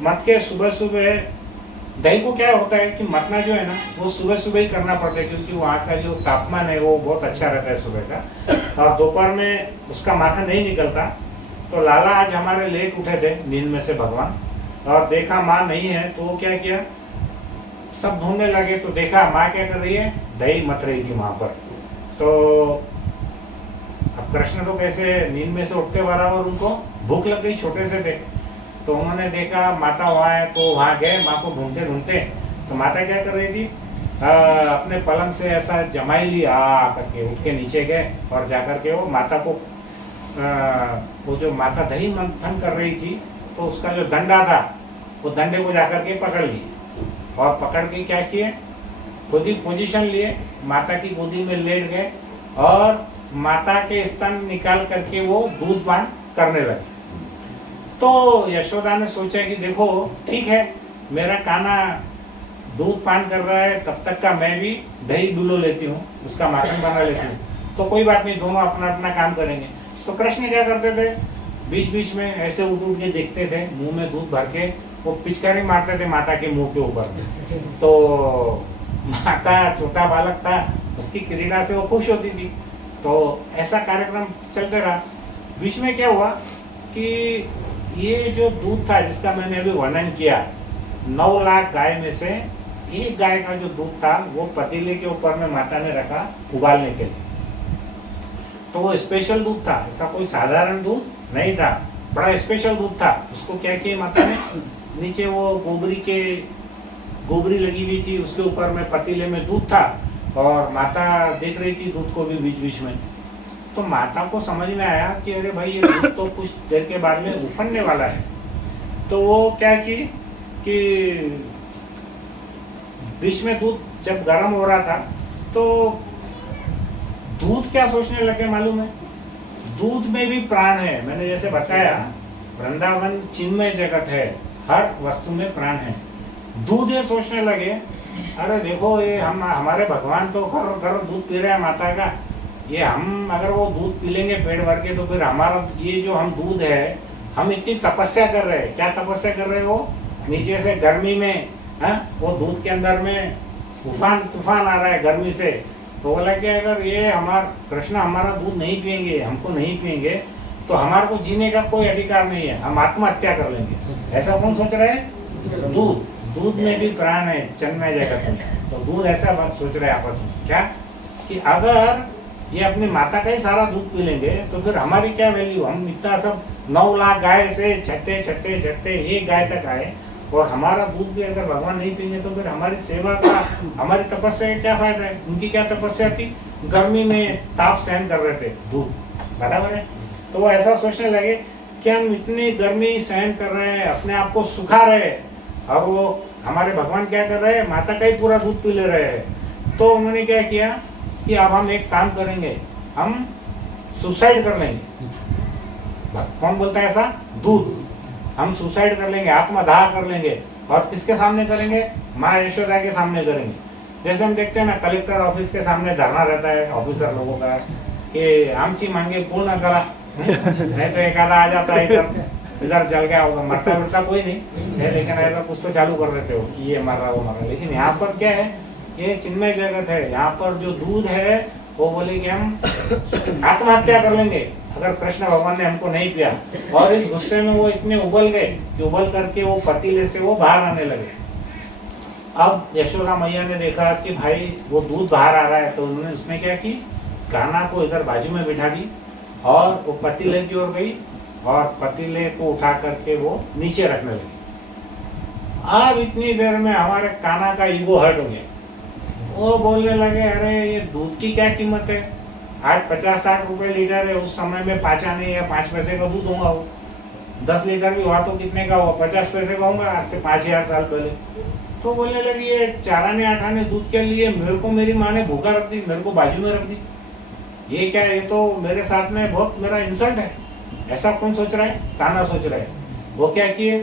मत के सुबह सुबह, दही को क्या होता है कि मतना जो है ना वो सुबह सुबह ही करना पड़ता है, क्योंकि वहाँ का जो तापमान है वो बहुत अच्छा रहता है सुबह का, और दोपहर में उसका माखन नहीं निकलता। तो लाला आज हमारे लेट उठे थे नींद में से भगवान, और देखा माँ नहीं है, तो वो क्या किया, सब ढूंढने लगे। तो देखा माँ क्या कर रही है, दही मथ रही थी वहां पर। तो अब कृष्ण तो कैसे नींद में से उठते बराबर उनको भूख लग गई, छोटे से थे, तो उन्होंने देखा माता वहाँ है, तो वहाँ गए माँ को ढूंढते ढूंढते। तो माता क्या कर रही थी, अपने पलंग से ऐसा जमाई ली करके उठ के नीचे गए, और जाकर के वो माता को वो जो माता दही मंथन कर रही थी, तो उसका जो डंडा था वो डंडे को जाकर के पकड़ ली, और पकड़ के क्या किए, खुद ही पोजीशन लिए, माता की गोदी में लेट गए, और माता के स्तन निकाल करके वो दूध पान करने लगे। तो यशोदा ने सोचा कि देखो ठीक है, मेरा कान्हा दूध पान कर रहा है, तब तक का मैं भी दही डुलो लेती हूँ, उसका माखन बना लेती हूँ, तो कोई बात नहीं, दोनों अपना अपना काम करेंगे। तो कृष्ण क्या करते थे, बीच बीच में ऐसे उठ उठ के देखते थे, मुंह में दूध भर के वो पिचकारी मारते थे माता के मुंह के ऊपर। तो माता छोटा बालक था, उसकी क्रीड़ा से वो खुश होती थी। तो ऐसा कार्यक्रम चलते रहा। बीच में क्या हुआ कि ये जो दूध था जिसका मैंने अभी वर्णन किया, 9 लाख गाय में से एक गाय का जो दूध था वो पतीले के ऊपर में माता ने रखा उबालने के लिए। तो वो स्पेशल दूध था, ऐसा कोई साधारण दूध नहीं था, बड़ा स्पेशल दूध था। उसको क्या किया माता ने, नीचे वो गोबरी लगी हुई थी, उसके ऊपर में पतीले में दूध था, और माता देख रही थी दूध को भी बीच बीच में। तो माता को समझ में आया कि अरे भाई ये दूध तो कुछ देर के बाद में उफनने वाला है। तो वो क्या की कि बीच में दूध जब गर्म हो रहा था, तो दूध क्या सोचने लगे मालूम है, दूध में भी प्राण है। मैंने जैसे बताया वृंदावन चिन्मय जगत है, हर वस्तु में प्राण है। दूध ये सोचने लगे, अरे देखो ये हमारे भगवान तो घर घर दूध पी रहे हैं माता का, ये हम अगर वो दूध पी लेंगे पेट भर के, तो फिर हमारा ये जो हम दूध है, हम इतनी तपस्या कर रहे हैं, क्या तपस्या कर रहे हैं, वो नीचे से गर्मी में, वो दूध के अंदर में तूफान आ रहा है गर्मी से, तो बोला कि अगर ये कृष्ण हमारा दूध नहीं पिएंगे, हमको नहीं पिएंगे, तो हमारे को जीने का कोई अधिकार नहीं है, हम आत्महत्या कर लेंगे। ऐसा कौन सोच रहा है? दूध में भी प्राण है चिन्मय जगत में। तो दूध ऐसा बात सोच रहे हैं आपस में, क्या कि अगर ये अपनी माता का ही सारा दूध पी लेंगे, तो फिर हमारी क्या वैल्यू? हम इतना सब 9 लाख गाय से छट्टे एक गाय तक आए, और हमारा दूध भी अगर भगवान नहीं पीएंगे, तो फिर हमारी सेवा का, हमारी तपस्या का क्या फायदा है? उनकी क्या तपस्या थी? गर्मी में ताप सहन कर रहे थे, दूध, बराबर है। तो वो ऐसा सोचने लगे कि हम इतनी गर्मी सहन कर रहे हैं, अपने आप को सुखा रहे हैं, और वो हमारे भगवान क्या कर रहे हैं? माता का ही पूरा दूध पी ले रहे हैं। तो उन्होंने क्या किया कि अब हम एक काम करेंगे, हम सुसाइड कर लेंगे। कौन बोलता है ऐसा? दूध। हम सुसाइड कर लेंगे, आत्मदाह कर लेंगे, और किसके सामने करेंगे? माँ यशोदा के सामने करेंगे। जैसे हम देखते हैं ना, कलेक्टर ऑफिस के सामने धरना रहता है ऑफिसर लोगों का कि आमची मांगे पूर्ण करा, नहीं तो एक आधा आ जाता है इधर जल गया होगा, मरता मरता कोई नहीं है, लेकिन ऐसा कुछ तो चालू कर देते हो कि ये मर रहा वो मर रहा। लेकिन यहाँ पर क्या है? ये चिन्मय जगत है, यहाँ पर जो दूध है वो बोले कि हम आत्महत्या कर लेंगे अगर कृष्ण भगवान ने हमको नहीं पिया। और इस गुस्से में वो इतने उबल गए कि उबल करके वो पतीले से वो बाहर आने लगे। अब यशोदा मैया ने देखा कि भाई वो दूध बाहर आ रहा है, तो उन्होंने उसमें क्या की, कान्हा को इधर बाजू में बिठा दी, और वो पतीले की ओर गई, और पतीले को उठा करके वो नीचे रखने लगी। अब इतनी देर में हमारे कान्हा का ईगो हर्ट हो गया। वो बोलने लगे, अरे ये दूध की क्या कीमत है? आज 50-60 रुपए लीटर है, उस समय में पाचा नहीं है, 5 पैसे का दूध होगा वो। 10 लीटर भी हुआ तो कितने का हुआ? 50 पैसे का होगा, आज से 5000 साल पहले। तो बोलने लगी, ये चाराने आठाने दूध के लिए मेरे को मेरी माँ ने भूखा रख दी, मेरे को बाजू में रख दी, ये क्या? ये तो मेरे साथ में बहुत मेरा इंसल्ट है। ऐसा कौन सोच रहा है? कान्हा सोच रहा है। वो क्या किए,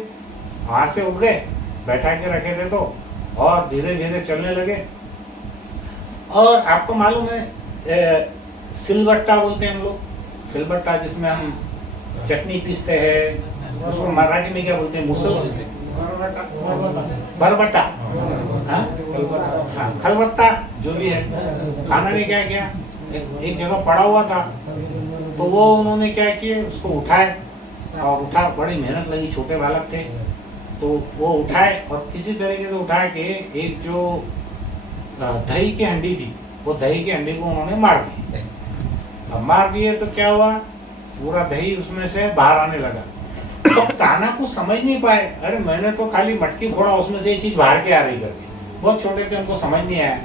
वहां से उठ गए, बैठा के रखे थे तो, और धीरे धीरे चलने लगे। और आपको मालूम है सिलबट्टा बोलते हैं हम लोग, सिलबट्टा जिसमें हम चटनी पीसते हैं, उसको मराठी में क्या बोलते हैं? मुसल, बरबट्टा, हाँ, खलबत्ता जो भी है। कान्हा ने क्या किया, एक जगह पड़ा हुआ था, तो वो उन्होंने क्या किए, उसको उठाए, और उठा, बड़ी मेहनत लगी, छोटे बालक थे, तो वो उठाए, और किसी तरीके से उठा के एक जो दही की हंडी थी, वो दही की हंडी को उन्होंने मार दी। अब मार दिए तो क्या हुआ, पूरा दही उसमें से बाहर आने लगा। तो कान्हा कुछ समझ नहीं पाए, अरे मैंने तो खाली मटकी फोड़ा, उसमें से ये चीज बाहर के आ रही करके। बहुत छोटे थे, उनको समझ नहीं आया।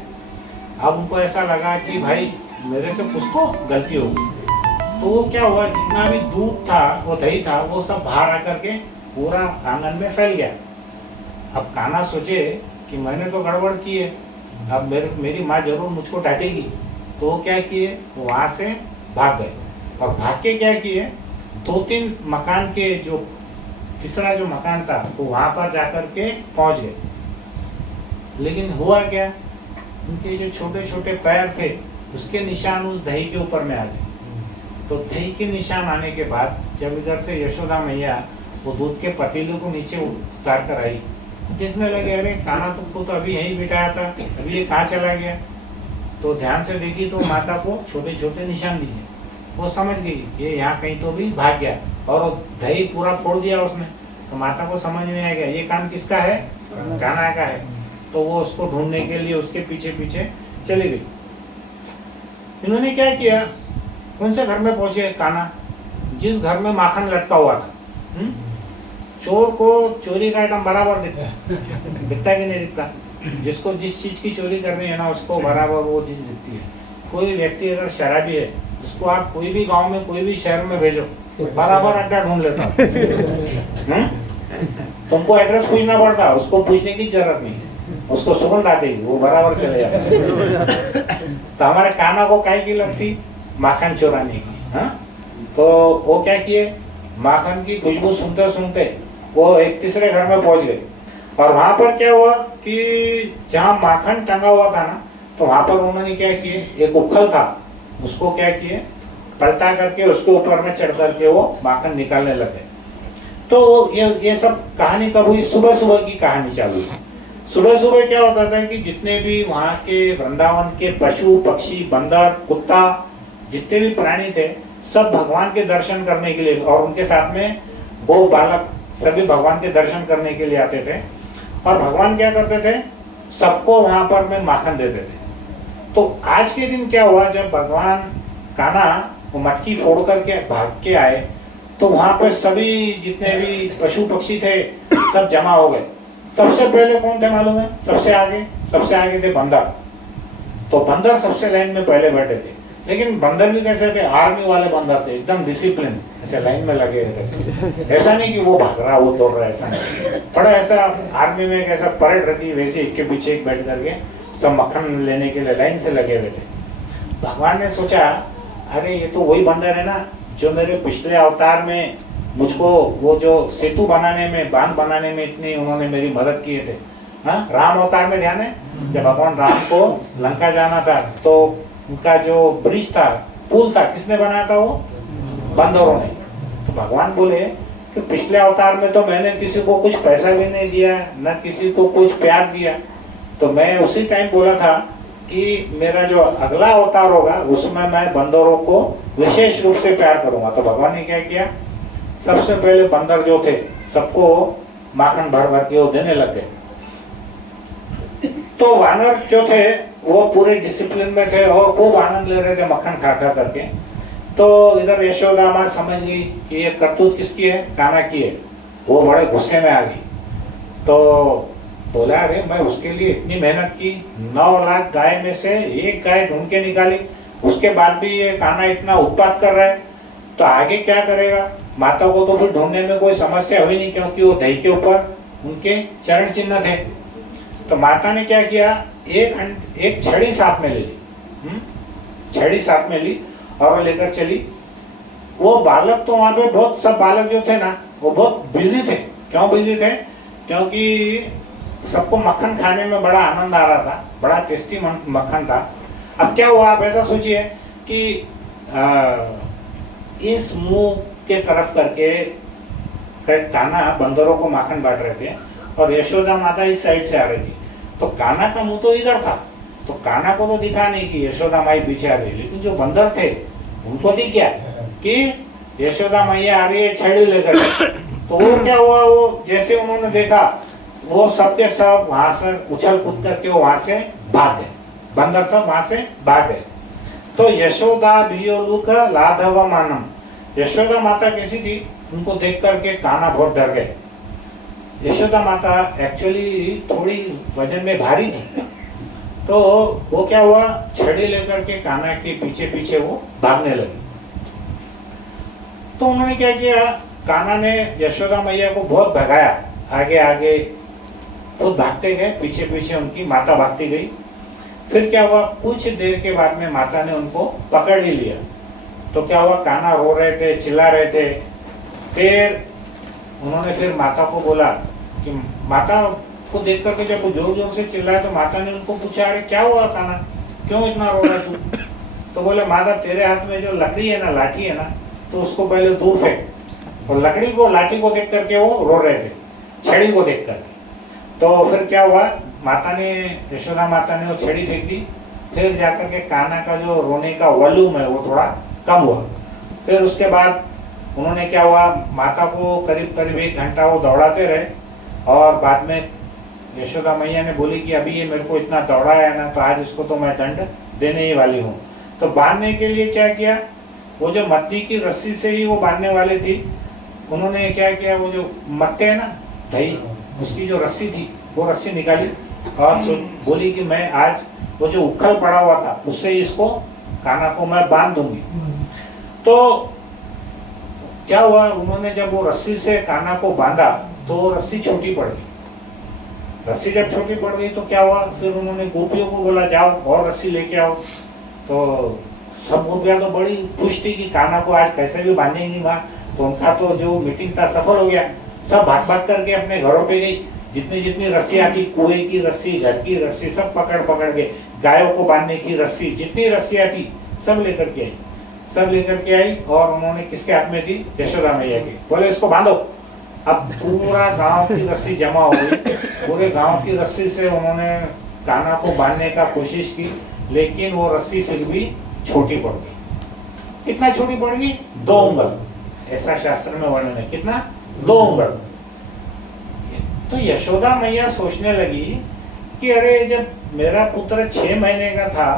अब उनको ऐसा लगा कि भाई मेरे से कुछ तो गलती हो गई। तो वो क्या हुआ, जितना भी दूध था, वो दही था, वो सब बाहर आकर के पूरा आंगन में फैल गया। अब कान्हा सोचे कि मैंने तो गड़बड़ की है, अब मेरी माँ जरूर मुझको डांटेगी। तो वो क्या किए, वहां से भाग गए, और भाग के क्या किए, 2-3 मकान के जो तीसरा जो मकान था, तो वहां पर जाकर के पहुंच गए। लेकिन हुआ क्या, उनके जो छोटे छोटे पैर थे, उसके निशान उस दही के ऊपर में आ गए। तो दही के निशान आने के बाद जब इधर से यशोदा मैया वो दूध के पतीले को नीचे उतार कर आई, देखने लगे, अरे कान्हा तुमको तो अभी यहीं बिठाया था, अभी ये कहाँ चला गया? तो ध्यान से देखी तो माता को छोटे छोटे निशान दिए। वो समझ गई ये यहाँ कहीं तो भी भाग गया, और वो दही पूरा फोड़ दिया उसने। तो माता को समझ में आ गया ये काम किसका है, कान्हा का है। तो वो उसको ढूंढने के लिए उसके पीछे पीछे चली गई। इन्होंने क्या किया, कौन से घर में पहुंचे कान्हा, जिस घर में माखन लटका हुआ था। चोर को चोरी का आइटम बराबर दिखता है कि नहीं दिखता? जिसको जिस चीज की चोरी करनी है ना, उसको बराबर वो चीज दिखती है। कोई व्यक्ति अगर शराबी है, उसको आप कोई भी गांव में, कोई भी शहर में भेजो, बराबर अड्डा ढूंढ लेता। तुमको एड्रेस पूछना पड़ता, उसको पूछने की जरूरत नहीं, उसको सुगंध आती, वो बराबर चले जाता। तो हमारे कान्हा को काय की लगती, माखन चुराने की। हाँ, तो वो क्या किए, माखन की खुशबू सुनते सुनते वो एक तीसरे घर में पहुंच गए। और वहां पर क्या हुआ कि जहाँ माखन टंगा हुआ था ना, तो वहां पर उन्होंने क्या किए, एक उखल था, उसको क्या किए, पलटा करके उसके ऊपर में चढ़ करके वो माखन निकालने लगे। तो ये सब कहानी कब हुई? सुबह सुबह की कहानी चालू हुई। सुबह सुबह क्या होता था कि जितने भी वहाँ के वृंदावन के पशु पक्षी, बंदर, कुत्ता, जितने भी प्राणी थे, सब भगवान के दर्शन करने के लिए, और उनके साथ में गौ बालक सभी भगवान के दर्शन करने के लिए आते थे। और भगवान क्या करते थे, सबको वहां पर में माखन देते थे। तो आज के दिन क्या हुआ, जब भगवान कान्हा वो मटकी फोड़ करके भाग के आए, तो वहां पर सभी जितने भी पशु पक्षी थे सब जमा हो गए। सबसे पहले कौन थे मालूम है? सबसे आगे थे बंदर। तो बंदर सबसे लाइन में पहले बैठे थे। लेकिन बंदर भी कैसे थे? आर्मी वाले बंदर थे, एकदम डिसिप्लिन, ऐसे लाइन में लगे रहते थे। ऐसा नहीं कि वो भाग रहा वो दौड़ रहा, ऐसा नहीं। थोड़ा ऐसा आर्मी में कैसा परेड रहती है, वैसे एक के पीछे एक बैठ करके सब मक्खन लेने के लिए लाइन से लगे हुए थे। भगवान ने सोचा, अरे ये तो वही बंदर है ना जो मेरे पिछले अवतार में मुझको वो जो सेतु बनाने में, बांध बनाने में इतनी उन्होंने मेरी मदद किए थे। हाँ, राम अवतार में ध्यान है, जब भगवान राम को लंका जाना था तो उनका जो ब्रिज था, पुल था, किसने बनाया था? वो बंदरों ने। तो भगवान बोले कि पिछले अवतार में तो मैंने किसी को कुछ पैसा भी नहीं दिया, न किसी को कुछ प्यार दिया। तो मैं उसी टाइम बोला था कि मेरा जो अगला अवतार होगा उसमें मैं बंदरों को विशेष रूप से प्यार करूंगा। तो भगवान ने क्या किया, सबसे पहले बंदर जो थे सबको माखन भर भर के वो देने लग गए। तो वानर जो थे वो पूरे डिसिप्लिन में थे और खूब आनंद ले रहे थे मक्खन खा खा करके। तो इधर यशोदा माँ समझ गई कि ये करतूत किसकी है, कान्हा की है। वो बड़े गुस्से में आ गई। तो बोला, अरे मैं उसके लिए इतनी मेहनत की, 9 लाख गाय में से एक गाय ढूंढ के निकाली, उसके बाद भी ये कान्हा इतना उत्पात कर रहा है, तो आगे क्या करेगा? माता को तो फिर ढूंढने में कोई समस्या हुई नहीं, क्योंकि वो दही के ऊपर उनके चरण चिन्ह थे। तो माता ने क्या किया, एक छड़ी साथ में ले ली, छड़ी साथ में ली और वो लेकर चली। वो बालक तो वहां पे बहुत, सब बालक जो थे ना वो बहुत बिजी थे। क्यों बिजी थे? क्योंकि सबको मक्खन खाने में बड़ा आनंद आ रहा था, बड़ा टेस्टी मक्खन था। अब क्या हुआ, आप ऐसा सोचिए कि इस मुंह के तरफ करके कान्हा बंदरों को माखन बांट रहे थे और यशोदा माता इस साइड से आ रही थी। तो कान्हा का मुंह तो इधर था, तो कान्हा को तो दिखा नहीं कि यशोदा माई पीछे आ रही, लेकिन जो बंदर थे उनको दिख गया कि यशोदा मैया आ रही है छड़ी लेकर। तो वो क्या हुआ, वो जैसे उन्होंने देखा वो सबके सब वहां से उछल कूद करके वहां से भाग गए, बंदर सब वहां से भाग गए। तो यशोदा भियोलुक लाघव मानम, यशोदा माता कैसी थी, उनको देख करके कान्हा बहुत डर गए। यशोदा माता एक्चुअली थोड़ी वजन में भारी थी। तो वो क्या हुआ, छड़ी लेकर के कान्हा के पीछे पीछे वो भागने लगे। तो उन्होंने क्या किया, कान्हा ने यशोदा मैया को बहुत भगाया, आगे आगे खुद भागते गए, पीछे पीछे उनकी माता भागती गई। फिर क्या हुआ, कुछ देर के बाद में माता ने उनको पकड़ ही लिया। तो क्या हुआ, कान्हा रो रहे थे, चिल्ला रहे थे। फिर उन्होंने फिर माता को बोला कि माता को देख करके जब वो जोर जोर से चिल्लाए तो माता ने उनको पूछा, अरे क्या हुआ कान्हा, क्यों इतना रो रहा है तू? तो बोले, माता तेरे हाथ में जो लकड़ी है ना, लाठी है ना, तो उसको पहले दूर फेंक। और लकड़ी को, लाठी को देख करके वो रो रहे थे, छड़ी को देख करके। तो फिर क्या हुआ, माता ने, यशोदा माता ने वो छड़ी फेंक दी। फिर जाकर के कान्हा का जो रोने का वॉल्यूम है वो थोड़ा कम हुआ। फिर उसके बाद उन्होंने क्या हुआ, माता को करीब करीब 1 घंटा वो दौड़ाते रहे। और बाद में यशोदा मैया ने बोली कि अभी ये मेरे को इतना दौड़ाया है ना, तो आज इसको तो मैं दंड देने ही वाली हूँ। तो बांधने के लिए क्या किया, वो जो मत्ती की रस्सी से ही वो बांधने वाली थी, उन्होंने क्या किया, वो जो मत्ते है ना दही, उसकी जो रस्सी थी वो रस्सी निकाली और बोली कि मैं आज वो जो उखल पड़ा हुआ था उससे ही इसको, कान्हा को मैं बांध दूंगी। तो क्या हुआ, उन्होंने जब वो रस्सी से कान्हा को बांधा तो रस्सी छोटी पड़ गई। रस्सी जब छोटी पड़ गई तो क्या हुआ, फिर उन्होंने गोपियों को बोला, जाओ और रस्सी लेके आओ। तो सब गोपियां तो बड़ी खुश थी कि कान्हा को आज कैसे भी बांधेंगी माँ। तो उनका तो जो मीटिंग था सफल हो गया। सब भाग भाग करके अपने घरों पे गई, जितनी जितनी रस्सी आती, कुएं की रस्सी, घर की रस्सी, सब पकड़ पकड़ के, गायों को बांधने की रस्सी, जितनी रस्सी आती सब लेकर के आई, सब लेकर के आई और उन्होंने किसके हाथ में दी? यशोदा मैया के। बोले इसको बांधो। अब पूरा गांव की रस्सी जमा हो गई, पूरे गांव की रस्सी से उन्होंने कान्हा को बांधने का कोशिश की, लेकिन वो रस्सी फिर भी छोटी पड़ गई। कितना छोटी पड़ गई? 2 उंगल, ऐसा शास्त्र में वर्णन है। कितना? 2 उंगल। तो यशोदा मैया सोचने लगी कि अरे जब मेरा पुत्र 6 महीने का था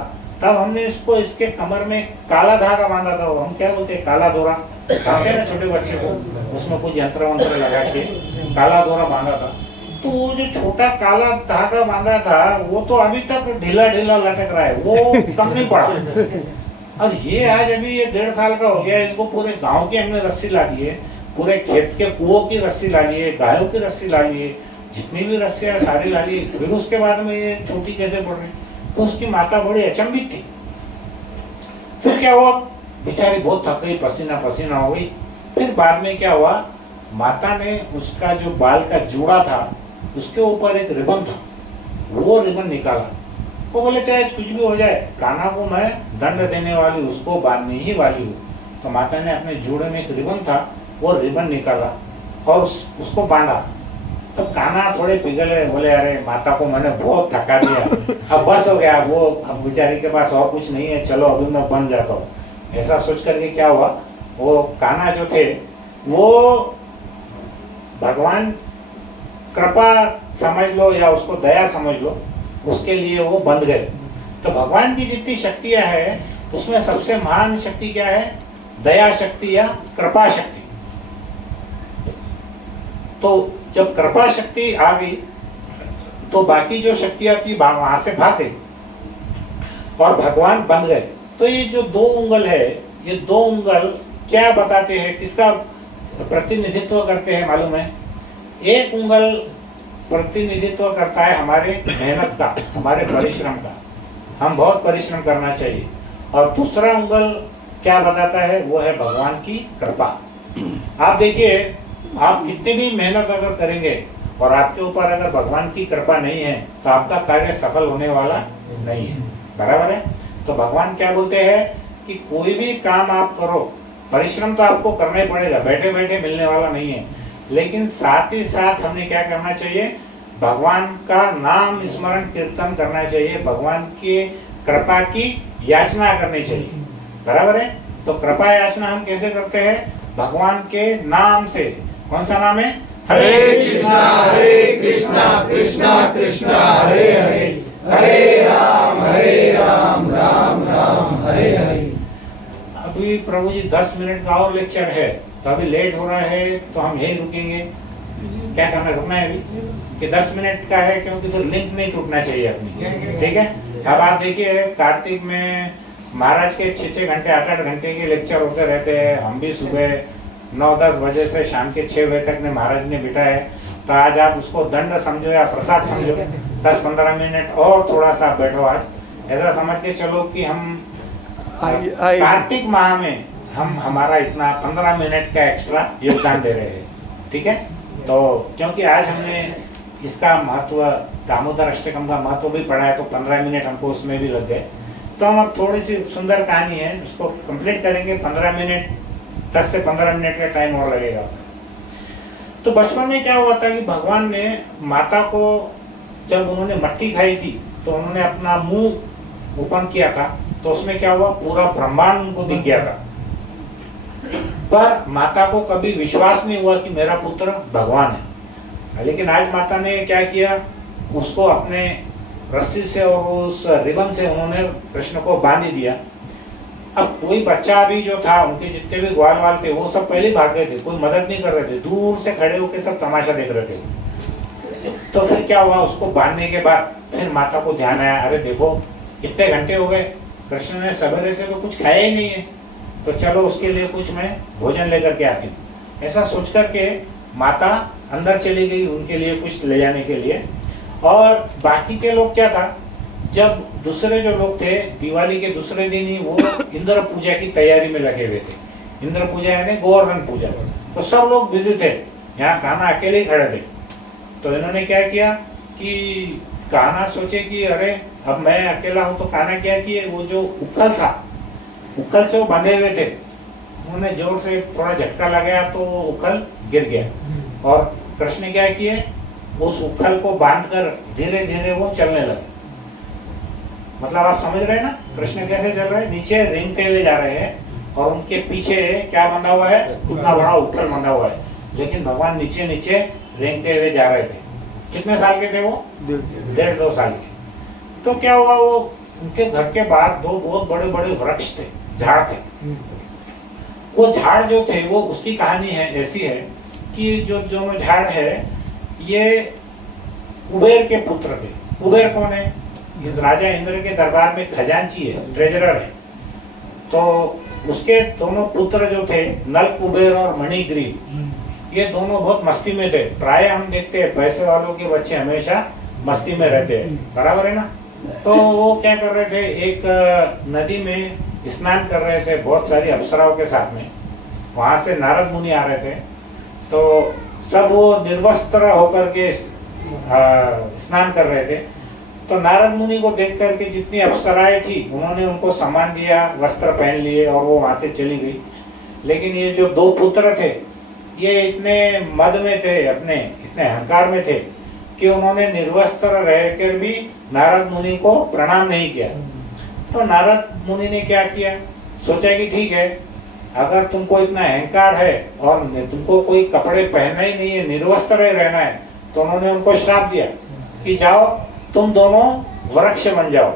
तब हमने इसको इसके कमर में काला धागा बांधा था, हम क्या बोलते हैं काला दोरा, बांधते हैं ना छोटे बच्चे को, उसमें कुछ यंत्र वंत्र लगा के काला दोरा बांधा था। तो वो जो छोटा काला धागा बांधा था वो तो अभी तक ढीला ढीला लटक रहा है, वो कम नहीं पड़ा। और ये आज अभी ये 1.5 साल का हो गया, इसको पूरे गांव की हमने रस्सी ला ली है, पूरे खेत के कुओं की रस्सी ला ली है, गायों की रस्सी ला ली है, जितनी भी रस्सियां सारी ला ली, फिर उसके बाद में ये छोटी कैसे पड़ रही? तो उसकी माता बड़ी अचंभित थी। फिर क्या हुआ? बेचारी बहुत थक गई, पसीना पसीना हो गई। फिर बाद में क्या हुआ? माता ने उसका जो बाल का जूड़ा था उसके ऊपर एक रिबन था, वो रिबन निकाला। वो बोले चाहे कुछ भी हो जाए, कान्हा को मैं दंड देने वाली, उसको बांधने ही वाली हूँ। तो माता ने अपने जूड़े में एक रिबन था, वो रिबन निकाला और उसको बांधा। तब कान्हा थोड़े पिघले, बोले अरे माता को मैंने बहुत थका दिया, अब बस हो गया, वो अब बेचारी के पास और कुछ नहीं है, चलो अभी मैं बन जाता हूँ। ऐसा सोच करके क्या हुआ, वो कान्हा जो थे वो भगवान कृपा समझ लो या उसको दया समझ लो, उसके लिए वो बंध गए। तो भगवान की जितनी शक्तियां है उसमें सबसे महान शक्ति क्या है? दया शक्ति या कृपा शक्ति। तो जब कृपा शक्ति आ गई तो बाकी जो शक्तियां थी वहां से भाग गई और भगवान बंध गए। तो ये जो 2 उंगल है, ये 2 उंगल क्या बताते हैं, किसका प्रतिनिधित्व करते हैं मालूम है? एक उंगल प्रतिनिधित्व करता है हमारे मेहनत का, हमारे परिश्रम का, हम बहुत परिश्रम करना चाहिए। और दूसरा उंगल क्या बताता है? वो है भगवान की कृपा। आप देखिए, आप कितनी भी मेहनत अगर करेंगे और आपके ऊपर अगर भगवान की कृपा नहीं है तो आपका कार्य सफल होने वाला नहीं है, बराबर है? तो भगवान क्या बोलते हैं कि कोई भी काम आप करो, परिश्रम तो आपको करना ही पड़ेगा, बैठे बैठे मिलने वाला नहीं है, लेकिन साथ ही साथ हमने क्या करना चाहिए? भगवान का नाम स्मरण कीर्तन करना चाहिए, भगवान की कृपा की याचना करनी चाहिए, बराबर है? तो कृपा याचना हम कैसे करते हैं? भगवान के नाम से। कौन सा नाम है? हरे कृष्णा कृष्णा कृष्णा हरे हरे, हरे राम राम राम हरे हरे। अभी प्रभु जी 10 मिनट का और लेक्चर है, तो अभी लेट हो रहा है तो हम यही रुकेंगे। क्या करना, रुकना है अभी कि 10 मिनट का है, क्योंकि फिर लिंक नहीं टूटना चाहिए अपनी, ठीक है? अब आप देखिए, कार्तिक में महाराज के 6-6 घंटे 8-8 घंटे के लेक्चर होते रहते हैं। हम भी सुबह 9-10 बजे से शाम के 6 बजे तक ने महाराज ने बिठाया है। तो आज आप उसको दंड समझो या प्रसाद समझो, 10-15 मिनट और थोड़ा सा बैठो। आज ऐसा समझ के चलो कि हम कार्तिक माह में हम हमारा इतना 15 मिनट का एक्स्ट्रा योगदान दे रहे हैं, ठीक है? तो क्योंकि आज हमने इसका महत्व, दामोदर अष्टकम का महत्व भी पढ़ा है, तो 15 मिनट हमको उसमें भी लग गए। तो हम अब थोड़ी सी सुंदर कहानी है, उसको कंप्लीट करेंगे। 15 मिनट, 10 से 15 मिनट का टाइम और लगेगा। तो बचपन में क्या हुआ था कि भगवान ने माता को, जब उन्होंने मट्टी खाई थी तो उन्होंने अपना मुंह ओपन किया था, तो उसमें क्या हुआ, पूरा ब्रह्मांड उनको दिख गया था। पर माता को कभी विश्वास नहीं हुआ कि मेरा पुत्र भगवान है। लेकिन आज माता ने क्या किया, उसको अपने रस्सी से और उस रिबन से उन्होंने कृष्ण को बांध दिया। अब कोई बच्चा भी जो था, उनके जितने भी ग्वाल वाल थे, वो सब पहले भाग गए थे, कोई मदद नहीं कर रहे थे, दूर से खड़े होकर सब तमाशा देख रहे थे। तो फिर क्या हुआ, उसको बांधने के बाद फिर माता को ध्यान आया, अरे देखो कितने घंटे हो गए, कृष्ण ने सवेरे से तो कुछ खाया ही नहीं है, तो चलो उसके लिए कुछ मैं भोजन लेकर के आती हूँ। ऐसा सोच करके माता अंदर चली गई उनके लिए कुछ ले जाने के लिए। और बाकी के लोग क्या था, जब दूसरे जो लोग थे, दिवाली के दूसरे दिन ही वो इंद्र पूजा की तैयारी में लगे हुए थे। इंद्र पूजा यानी गोवर्धन पूजा। तो सब लोग बिजी थे, यहाँ कान्हा अकेले ही खड़े थे। तो इन्होंने क्या किया कि कान्हा सोचे कि अरे अब मैं अकेला हूँ, तो कान्हा क्या किए, वो जो उखल था, उखल से वो बंधे हुए थे, उन्होंने जोर से थोड़ा झटका लगाया तो वो उखल गिर गया। और कृष्ण क्या किए, उस उखल को बांधकर धीरे धीरे वो चलने लगे। मतलब आप समझ रहे हैं ना, कृष्ण कैसे चल रहे हैं, नीचे रेंगते हुए जा रहे हैं और उनके पीछे क्या बंधा हुआ है, उतना बड़ा उखल बंधा हुआ है, लेकिन भगवान नीचे नीचे रेंगते हुए जा रहे थे। कितने साल के थे वो? 1.5-2 साल के। तो क्या हुआ, वो उनके घर के बाहर 2 बहुत बड़े बड़े वृक्ष थे, झाड़ थे। वो झाड़ जो थे वो, उसकी कहानी है ऐसी है कि जो दोनों झाड़ है ये कुबेर के पुत्र थे। कुबेर कौन है? राजा इंद्र के दरबार में खजांची है, ट्रेजरर है। तो उसके दोनों पुत्र जो थे, नल कुबेर और मणिग्रीव, ये दोनों बहुत मस्ती में थे। प्राय हम देखते हैं पैसे वालों के बच्चे हमेशा मस्ती में रहते हैं, बराबर है ना। तो वो क्या कर रहे थे, एक नदी में स्नान कर रहे थे बहुत सारी अप्सराओं के साथ में। वहां से नारद मुनि आ रहे थे, तो सब वो निर्वस्त्र होकर के स्नान कर रहे थे। तो नारद मुनि को देख करके जितनी अप्सराएं थी उन्होंने उनको सम्मान दिया, वस्त्र पहन लिए और वो वहां से चली गई। लेकिन ये जो 2 पुत्र थे ये इतने मद में थे, अपने इतने अहंकार में थे कि उन्होंने निर्वस्त्र रहकर भी नारद मुनि को प्रणाम नहीं किया। तो नारद मुनि ने क्या किया, सोचा कि ठीक है, अगर तुमको इतना अहंकार है और तुमको कोई कपड़े पहनना ही नहीं है, निर्वस्त्र ही रहना है, तो उन्होंने उनको श्राप दिया कि जाओ तुम दोनों वृक्ष बन जाओ।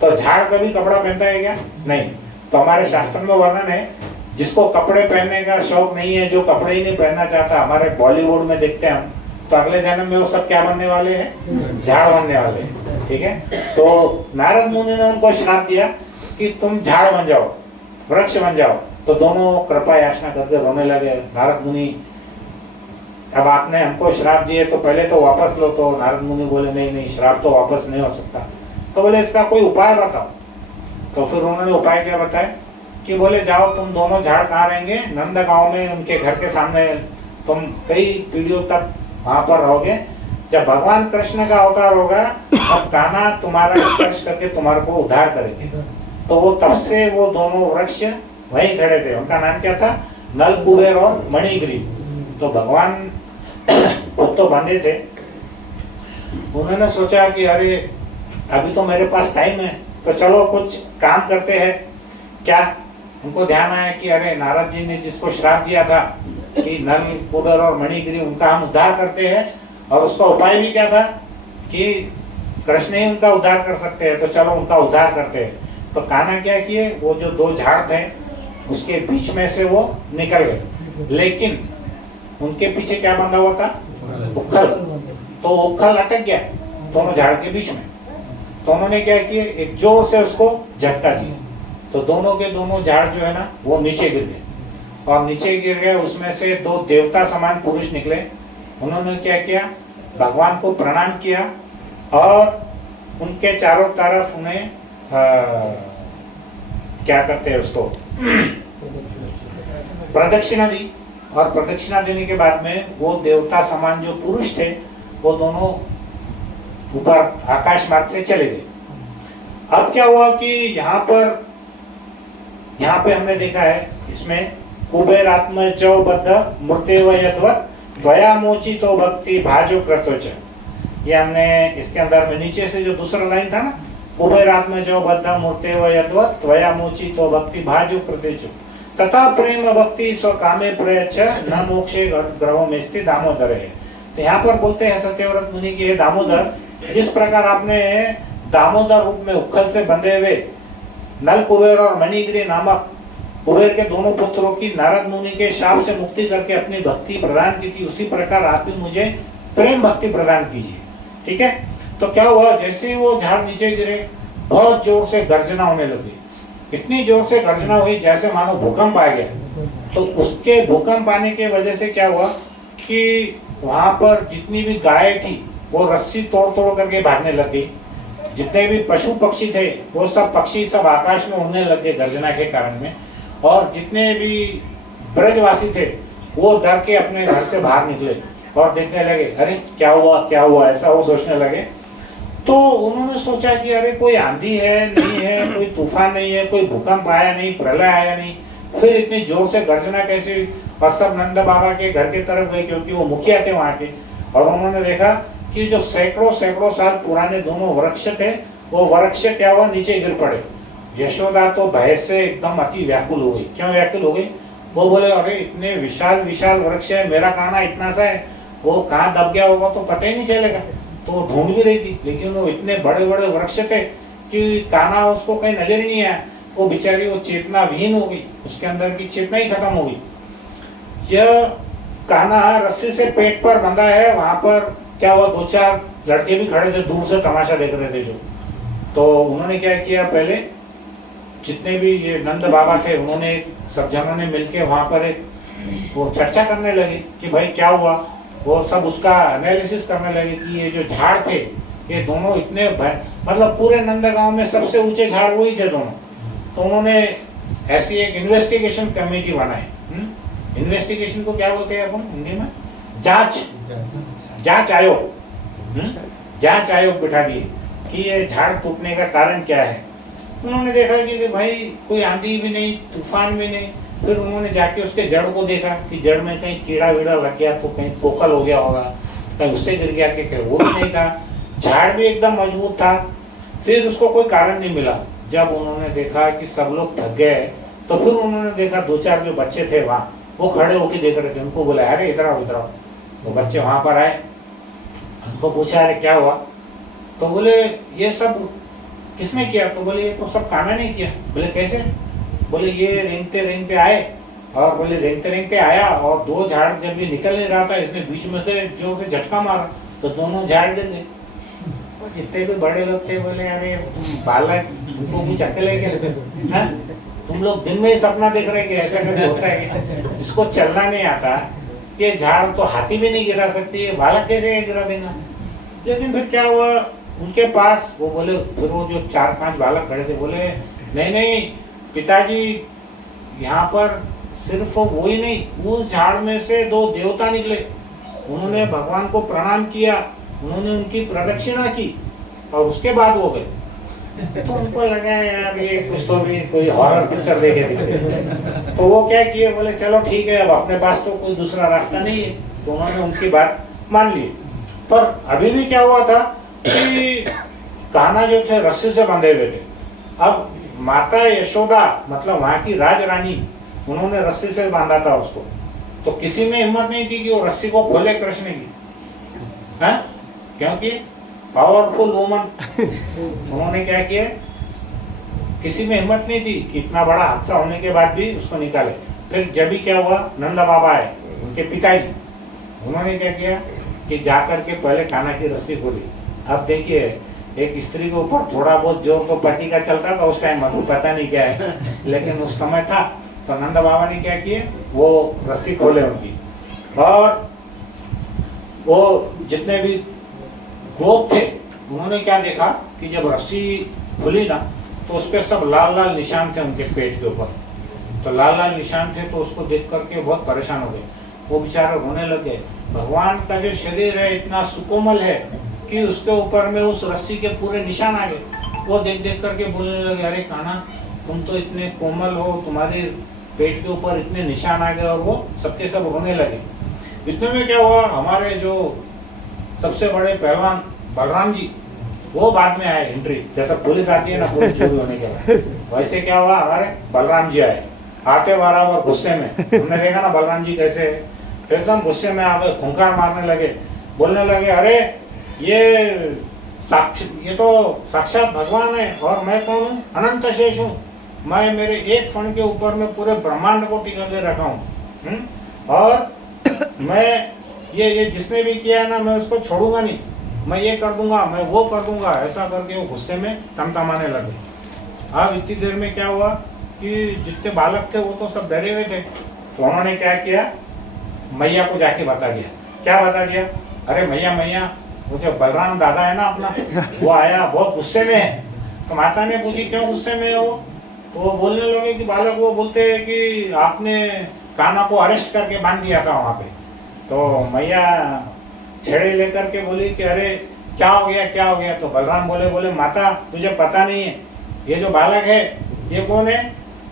तो झाड़ कभी कपड़ा पहनता है क्या? नहीं। तो हमारे शास्त्र में वर्णन है, जिसको कपड़े पहनने का शौक नहीं है, जो कपड़े ही नहीं पहनना चाहता, हमारे बॉलीवुड में देखते हैं हम, तो अगले जन्म में वो सब क्या बनने वाले हैं? झाड़ बनने वाले हैं। ठीक है। तो नारद मुनि ने उनको श्राप दिया कि तुम झाड़ बन जाओ, वृक्ष बन जाओ। तो दोनों कृपा याचना करके रोने लगे। नारद मुनि, अब आपने हमको श्राप दिए तो पहले तो वापस लो। तो नारद मुनि बोले नहीं नहीं, श्राप तो वापस नहीं हो सकता। तो बोले इसका कोई उपाय बताओ। तो फिर उन्होंने उपाय क्या बताया कि बोले जाओ तुम दोनों झाड़ कहाँ रहेंगे? नंद गांव में, उनके घर के सामने। तुम कई पीढ़ियों तक वहां पर रहोगे। जब भगवान कृष्ण का अवतार होगा तब कान्हा तुम्हारा स्पर्श करके तुम्हारे को उद्धार करेंगे। तो वो तब से वो दोनों वृक्ष वहीं खड़े थे। उनका नाम क्या था? नल कुबेर और मणिग्रीव। तो भगवान खुद तो बंधे थे, उन्होंने सोचा कि अरे अभी तो मेरे पास टाइम है, तो चलो कुछ काम करते हैं। क्या? उनको ध्यान आया कि अरे नारद जी ने जिसको श्राप दिया था कि नल कुबेर और मणिग्रीव, उनका हम उद्धार करते हैं। और उसका उपाय भी क्या था कि कृष्ण ही उनका उद्धार कर सकते हैं, तो चलो उनका उद्धार करते हैं। तो कान्हा क्या किए, वो जो 2 झाड़ थे उसके बीच में से वो निकल गए, लेकिन उनके पीछे क्या बंधा हुआ था? उखल। तो उखल अटक गया दोनों झाड़ के बीच में। तो उन्होंने क्या किया, एक जोर से उसको झटका दिया। तो दोनों के दोनों झाड़ जो है ना वो नीचे गिर गए। और नीचे गिर गए, उसमें से 2 देवता समान पुरुष निकले। उन्होंने क्या किया, भगवान को प्रणाम किया और उनके चारों तरफ उन्हें क्या करते हैं उसको प्रदक्षिणा दी। और प्रदक्षिणा देने के बाद में वो देवता समान जो पुरुष थे वो दोनों ऊपर आकाश मार्ग से चले गए। अब क्या हुआ कि यहाँ पे हमने देखा है, इसमें कुबेर आत्मजो बद्ध मूर्तेव यद्वत् त्वया मोचितो भक्ति भाजो कृतोच। ये हमने इसके अंदर में नीचे से जो दूसरा लाइन था ना, कुबेर आत्मजो बद्ध मूर्तेव यद्वत् त्वया मोचितो भक्ति भाजो कृतोच तथा प्रेम भक्ति स्व कामे प्रयच्छ न मोक्षे ग्रहो में स्थित दामोदर है। तो यहाँ पर बोलते हैं सत्यव्रत मुनि की, हे दामोदर, जिस प्रकार आपने दामोदर रूप में उखल से बंधे हुए नल कुबेर और मणिग्रीव नामक कुबेर के दोनों पुत्रों की नारद मुनि के शाप से मुक्ति करके अपनी भक्ति प्रदान की थी, उसी प्रकार आप भी मुझे प्रेम भक्ति प्रदान कीजिए। ठीक है। तो क्या हुआ, जैसे ही वो झाड़ नीचे गिरे बहुत जोर से गर्जना होने लगी। इतनी जोर से गर्जना हुई जैसे मानो भूकंप आ गया। तो उसके भूकंप आने के वजह से क्या हुआ कि वहां पर जितनी भी गाय थी वो रस्सी तोड़ तोड़ करके भागने लग गई। जितने भी पशु पक्षी थे वो सब पक्षी सब आकाश में उड़ने लग गए गर्जना के कारण में। और जितने भी ब्रजवासी थे वो डर के अपने घर से बाहर निकले और देखने लगे, अरे क्या हुआ क्या हुआ, ऐसा वो सोचने लगे। तो उन्होंने सोचा कि अरे कोई आंधी है नहीं है, कोई तूफान नहीं है, कोई भूकंप आया नहीं, प्रलय आया नहीं, फिर इतनी जोर से गर्जना कैसे हुई। और सब नंद बाबा के घर की तरफ गए क्योंकि वो मुखिया थे वहां के, और उन्होंने देखा कि जो सैकड़ों सैकड़ों साल पुराने दोनों वृक्ष थे, वो वृक्ष क्या हुआ, नीचे गिर पड़े। यशोदा तो भय से एकदम अति व्याकुल हो गई। क्यों व्याकुल हो गई? वो बोले अरे इतने विशाल विशाल वृक्ष है, मेरा काना इतना सा है, वो कहाँ दब गया होगा तो पता ही नहीं चलेगा। तो वो ढूंढ भी रही थी, लेकिन वो इतने बड़े बड़े वृक्ष थे कि काना उसको कहीं नजर ही नहीं आया। वो बेचारी वो चेतना विहीन हो गई, उसके अंदर की चेतना ही खत्म हो गई। यह काना रस्सी से पेट पर बंधा है, वहां पर क्या हुआ, दो चार लड़के भी खड़े थे दूर से तमाशा देख रहे थे जो। तो उन्होंने क्या किया, पहले जितने भी ये नंद बाबा थे उन्होंने सब जनों ने मिलके वहां पर एक वो चर्चा करने लगे कि भाई क्या हुआ। वो सब उसका एनालिसिस करने लगे कि ये जो झाड़ थे ये दोनों इतने मतलब पूरे नंदगांव में सबसे ऊंचे झाड़ वही थे दोनों। तो उन्होंने ऐसी एक इन्वेस्टिगेशन कमेटी बनाई। इन्वेस्टिगेशन को क्या बोलते हैं अपन हिंदी में? जांच आयोग। जांच आयोग बिठा दिए कि ये झाड़ टूटने का कारण क्या है। उन्होंने देखा कि भाई कोई आंधी भी नहीं, तूफान भी नहीं। फिर उन्होंने जाके उसके जड़ को देखा कि जड़ में कहीं कीड़ा वीड़ा लग गया तो कहीं पोकल हो गया होगा, कहीं उससे गिर गया कि वो भी नहीं था। झाड़ भी एकदम मजबूत था। फिर उसको कोई कारण नहीं मिला। जब उन्होंने देखा कि सब लोग थक गए तो फिर उन्होंने देखा दो चार जो बच्चे थे वहाँ, वो खड़े होके देख रहे थे। उनको बोला अरे इधर आओ इधर आओ। वो बच्चे वहां पर आए, उनको पूछा अरे क्या हुआ। तो बोले ये सब किसने किया? तो बोले ये तो सब काना ने किया। बोले कैसे? बोले ये रेंगते रेंगते आए, और बोले रेंगते रेंगते आया और दो झाड़ जब ये निकल नहीं रहा था, इसने बीच में से जोर से झटका मारा तो दोनों झाड़ गिर गए। तो जितने भी बड़े लोग थे बोले अरे तुम बालक, तुमको कुछ अकल है क्या? तुम लोग दिन में ही सपना देख रहे कि ऐसा कभी होता है क्या? इसको चलना नहीं आता, ये झाड़ तो हाथी भी नहीं गिरा सकती है, बालक कैसे गिरा देगा? लेकिन फिर क्या हुआ उनके पास, वो बोले फिर वो जो चार पांच बालक खड़े थे बोले नहीं नहीं पिताजी, यहाँ पर सिर्फ वो ही नहीं, उस झाड़ में से दो देवता निकले। उन्होंने भगवान को प्रणाम किया, उन्होंने उनकी प्रदक्षिणा की और उसके बाद वो गए। तो उनको लगा यार ये कुछ तो भी कोई हॉरर पिक्चर देखे दिख रहे। तो वो क्या किए, बोले चलो ठीक है, अब अपने पास तो कोई दूसरा रास्ता नहीं है। तो उन्होंने उनकी बात मान ली। पर अभी भी क्या हुआ था कि कान्हा जो थे रस्सी से बंधे हुए थे। अब माता यशोदा मतलब वहां की राज रानी, उन्होंने रस्सी से बांधा था उसको। तो किसी में हिम्मत नहीं थी कि वो रस्सी को खोले कृष्ण की, है? क्योंकि पावरफुल वुमन। उन्होंने क्या किया, किसी में हिम्मत नहीं थी कि इतना बड़ा हादसा होने के बाद भी उसको निकाले। फिर जब भी क्या हुआ, नंद बाबा आए, उनके पिताजी, उन्होंने क्या किया कि जाकर के पहले कान्हा की रस्सी खोली। अब देखिए एक स्त्री के ऊपर थोड़ा बहुत जोर तो पति का चलता था उस टाइम, मतलब पता नहीं क्या है, लेकिन उस समय था। तो नंद बाबा ने क्या किए, वो रस्सी खोले उनकी, और वो जितने भी गोप थे उन्होंने क्या देखा कि जब रस्सी खुली ना तो उस पर सब लाल लाल निशान थे उनके पेट के ऊपर। तो लाल लाल निशान थे तो उसको देख करके बहुत परेशान हो गए। वो बेचारे रोने लगे। भगवान का जो शरीर है इतना सुकोमल है कि उसके ऊपर में उस रस्सी के पूरे निशान आ गए। वो देख देख करके बोलने लगे अरे कान्हा, तुम तो इतने कोमल हो, तुम्हारे पेट के ऊपर इतने निशान आ गए। और वो सबके सब रोने लगे। इतने में क्या हुआ, हमारे जो सबसे बड़े पहलवान बलराम जी, वो बाद में आए एंट्री, जैसा पुलिस आती है ना पुलिस चोरी होने के बाद, वैसे क्या हुआ हमारे बलराम जी आए। आते बराबर गुस्से में, हमने देखा ना बलराम जी कैसे एकदम गुस्से में आ गए, खूंखार मारने लगे, बोलने लगे अरे ये तो साक्षात भगवान है और मैं कौन हूँ, अनंत शेष हूँ। मैं मेरे एक फण के ऊपर में पूरे ब्रह्मांड को टिका के रखा हूँ, और मैं ये जिसने भी किया है ना मैं उसको छोड़ूंगा नहीं, मैं ये कर दूंगा, मैं वो कर दूंगा। ऐसा करके वो गुस्से में तमतमाने लगे। अब इतनी देर में क्या हुआ कि जितने बालक थे वो तो सब डरे हुए थे। तो उन्होंने क्या किया, मैया को जाके बता दिया। क्या बता दिया, अरे मैया मैया, वो जो बलराम दादा है ना अपना, वो आया बहुत गुस्से में है। तो माता ने पूछी क्यों गुस्से में है वो? तो वो बोलने लगे कि बालक वो बोलते हैं कि आपने कान्हा को अरेस्ट करके बांध दिया था वहां पे। तो मैया छेड़े लेकर के बोली कि अरे क्या हो गया क्या हो गया? तो बलराम बोले माता तुझे पता नहीं है, ये जो बालक है ये कौन है?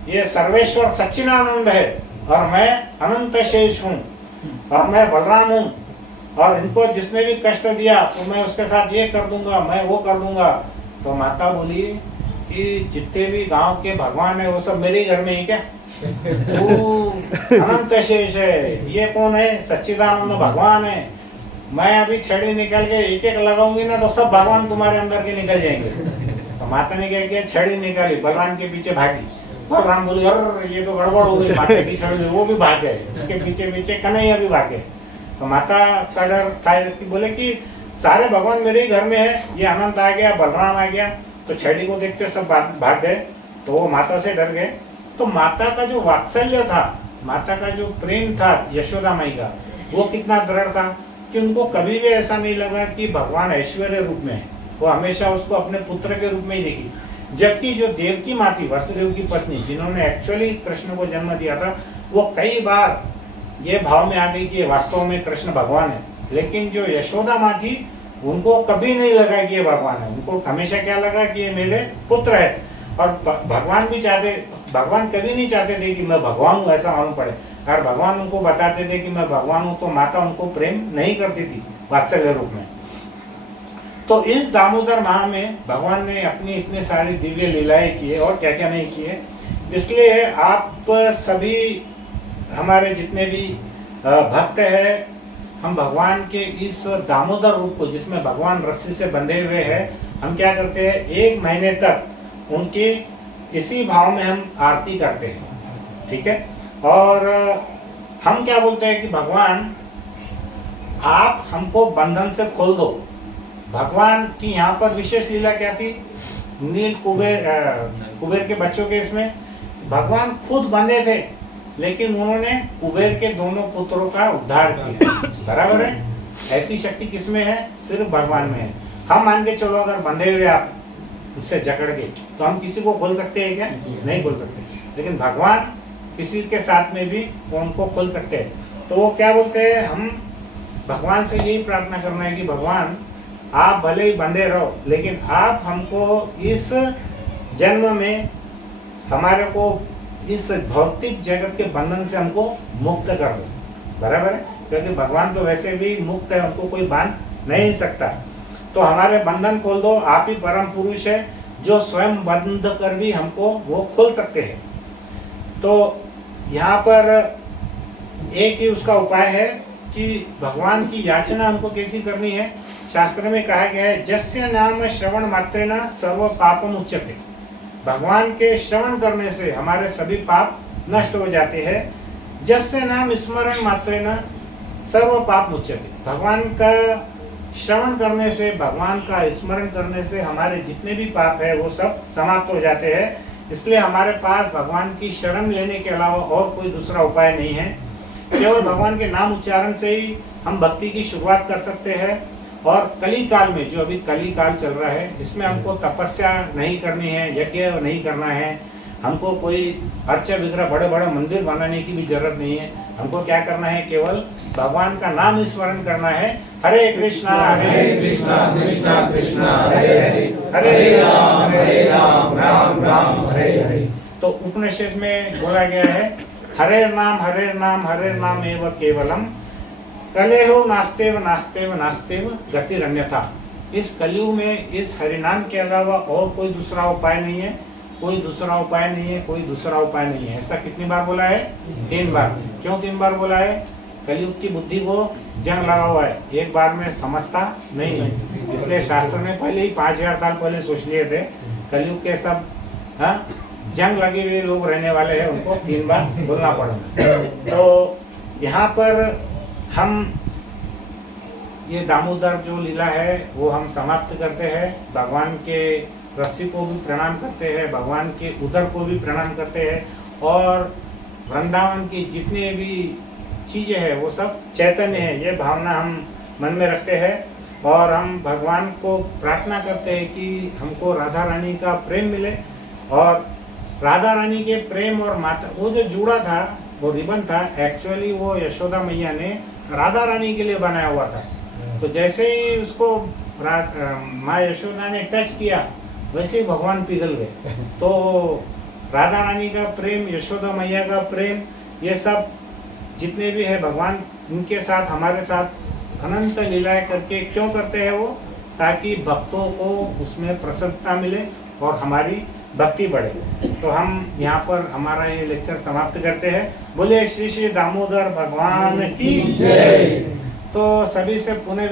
ये सर्वेश्वर सच्चिदानंद है और मैं अनंत शेष हूँ और मैं बलराम हूँ, और इनको जिसने भी कष्ट दिया तो मैं उसके साथ ये कर दूंगा, मैं वो कर दूंगा। तो माता बोली कि जितने भी गांव के भगवान है वो सब मेरे घर में ही क्या? तू अनंत शेष है, ये कौन है? सच्चिदानंद भगवान है। मैं अभी छड़ी निकल के एक एक लगाऊंगी ना तो सब भगवान तुम्हारे अंदर के निकल जाएंगे। तो माता ने क्या किया? छड़ी निकाली, बलराम के पीछे भागी। बलराम बोले अरे ये तो गड़बड़ हो गई, माता की छड़ी, वो भी भाग गए, उसके पीछे पीछे कन्हैया भी भागे। तो माता का डर था कि बोले कि सारे भगवान मेरे ही घर में है, ये अनंत आ गया, बलराम आ गया, तो छड़ी को देखते सब भाग गए। तो वो माता से डर गए। तो माता का जो वात्सल्य था, माता का जो प्रेम था यशोदा माई का, वो कितना दृढ़ था कि उनको कभी भी ऐसा नहीं लगा कि भगवान ऐश्वर्य रूप में है। वो हमेशा उसको अपने पुत्र के रूप में ही देखी। जबकि जो देवकी माँ थी, वसुदेव की पत्नी, जिन्होंने एक्चुअली कृष्ण को जन्म दिया था, वो कई बार ये भाव में आ गई कि वास्तव में कृष्ण भगवान है। लेकिन जो यशोदा माँ थी, उनको कभी नहीं लगा कि ये भगवान है। उनको हमेशा क्या लगा कि ये मेरे पुत्र है। और भगवान भी चाहते, भगवान कभी नहीं चाहते थे कि मैं भगवान हूँ ऐसा मालूम पड़े। अगर भगवान उनको बताते थे कि मैं भगवान हूँ तो माता उनको प्रेम नहीं करती थी वात्सल्य रूप में। तो इस दामोदर माह में भगवान ने अपनी इतनी सारी दिव्य लीलाएं की है और क्या क्या नहीं किए। इसलिए आप सभी हमारे जितने भी भक्त हैं, हम भगवान के इस दामोदर रूप को, जिसमें भगवान रस्सी से बंधे हुए हैं, हम क्या करते हैं? 1 महीने तक उनके इसी भाव में हम आरती करते हैं। ठीक है। और हम क्या बोलते हैं कि भगवान आप हमको बंधन से खोल दो। भगवान की यहाँ पर विशेष लीला क्या थी? नील कुबेर के बच्चों के इसमें भगवान खुद बंधे थे, लेकिन उन्होंने कुबेर के दोनों पुत्रों का उद्धार किया। बराबर है। ऐसी शक्ति किसमें है? सिर्फ भगवान में है। हम मान के चलो अगर बंधे हुए आप उससे जकड़ के, तो हम किसी को खोल सकते हैं क्या? नहीं खोल सकते। लेकिन भगवान किसी के साथ में भी उनको खोल सकते हैं। तो वो क्या बोलते हैं? हम भगवान से यही प्रार्थना करना है कि भगवान आप भले ही बंधे रहो, लेकिन आप हमको इस जन्म में हमारे को इस भौतिक जगत के बंधन से हमको मुक्त कर दो। बराबर है। क्योंकि भगवान तो वैसे भी मुक्त है, हमको कोई बांध नहीं सकता। तो हमारे बंधन खोल दो। आप ही परम पुरुष है जो स्वयं बंध कर भी हमको वो खोल सकते हैं। तो यहाँ पर एक ही उसका उपाय है कि भगवान की याचना हमको कैसी करनी है। शास्त्र में कहा गया है, जस्य नाम श्रवण मात्रेण सर्व पापम उच्यते। भगवान के श्रवण करने से हमारे सभी पाप नष्ट हो जाते हैं। जस्य नाम स्मरण मात्रेण सर्व पाप मुच्यते। भगवान का श्रवण करने से, भगवान का स्मरण करने से हमारे जितने भी पाप है वो सब समाप्त हो जाते हैं। इसलिए हमारे पास भगवान की शरण लेने के अलावा और कोई दूसरा उपाय नहीं है। केवल भगवान के नाम उच्चारण से ही हम भक्ति की शुरुआत कर सकते हैं। और कली काल में, जो अभी कली काल चल रहा है, इसमें हमको तपस्या नहीं करनी है, यज्ञ नहीं करना है, हमको कोई अर्च विग्रह बड़े बड़े मंदिर बनाने की भी जरूरत नहीं है। हमको क्या करना है? केवल भगवान का नाम स्मरण करना है। हरे कृष्णा कृष्णा कृष्णा हरे हरे, हरे राम राम राम हरे हरे। तो उपनिषद में बोला गया है, हरे नाम एव केवलम कलेहो नास्तेव नास्तेव नास्तेव गतिरन्यथा। इस कलयुग में इस हरिनाम के अलावा और कोई दूसरा उपाय नहीं है, कोई दूसरा उपाय नहीं है, कोई दूसरा उपाय नहीं है। ऐसा कितनी बार बोला है? 3 बार। क्यों 3 बार बोला है? कलयुग की बुद्धि को जंग लगा हुआ है, एक बार में समझता नहीं है। इसलिए शास्त्र ने पहले ही 5000 साल पहले सोच लिए थे कलयुग के सब जंग लगे हुए लोग रहने वाले हैं, उनको 3 बार बोलना पड़ेगा। तो यहाँ पर हम ये दामोदर जो लीला है वो हम समाप्त करते हैं। भगवान के रस्सी को भी प्रणाम करते हैं, भगवान के उदर को भी प्रणाम करते हैं, और वृंदावन की जितने भी चीज़ें हैं वो सब चैतन्य है, ये भावना हम मन में रखते हैं। और हम भगवान को प्रार्थना करते हैं कि हमको राधा रानी का प्रेम मिले। और राधा रानी के प्रेम और माता, वो जो जुड़ा था, वो रिबन था, एक्चुअली वो यशोदा मैया ने राधा रानी के लिए बनाया हुआ था। तो जैसे ही उसको माँ यशोदा ने टच किया वैसे ही भगवान पिघल गए। तो राधा रानी का प्रेम, यशोदा मैया का प्रेम, ये सब जितने भी है भगवान इनके साथ हमारे साथ अनंत लीलाएं करके क्यों करते हैं वो, ताकि भक्तों को उसमें प्रसन्नता मिले और हमारी भक्ति बढ़े। तो हम यहाँ पर हमारा ये लेक्चर समाप्त करते हैं। बोलिए श्री श्री दामोदर भगवान की जय। तो सभी से पुनः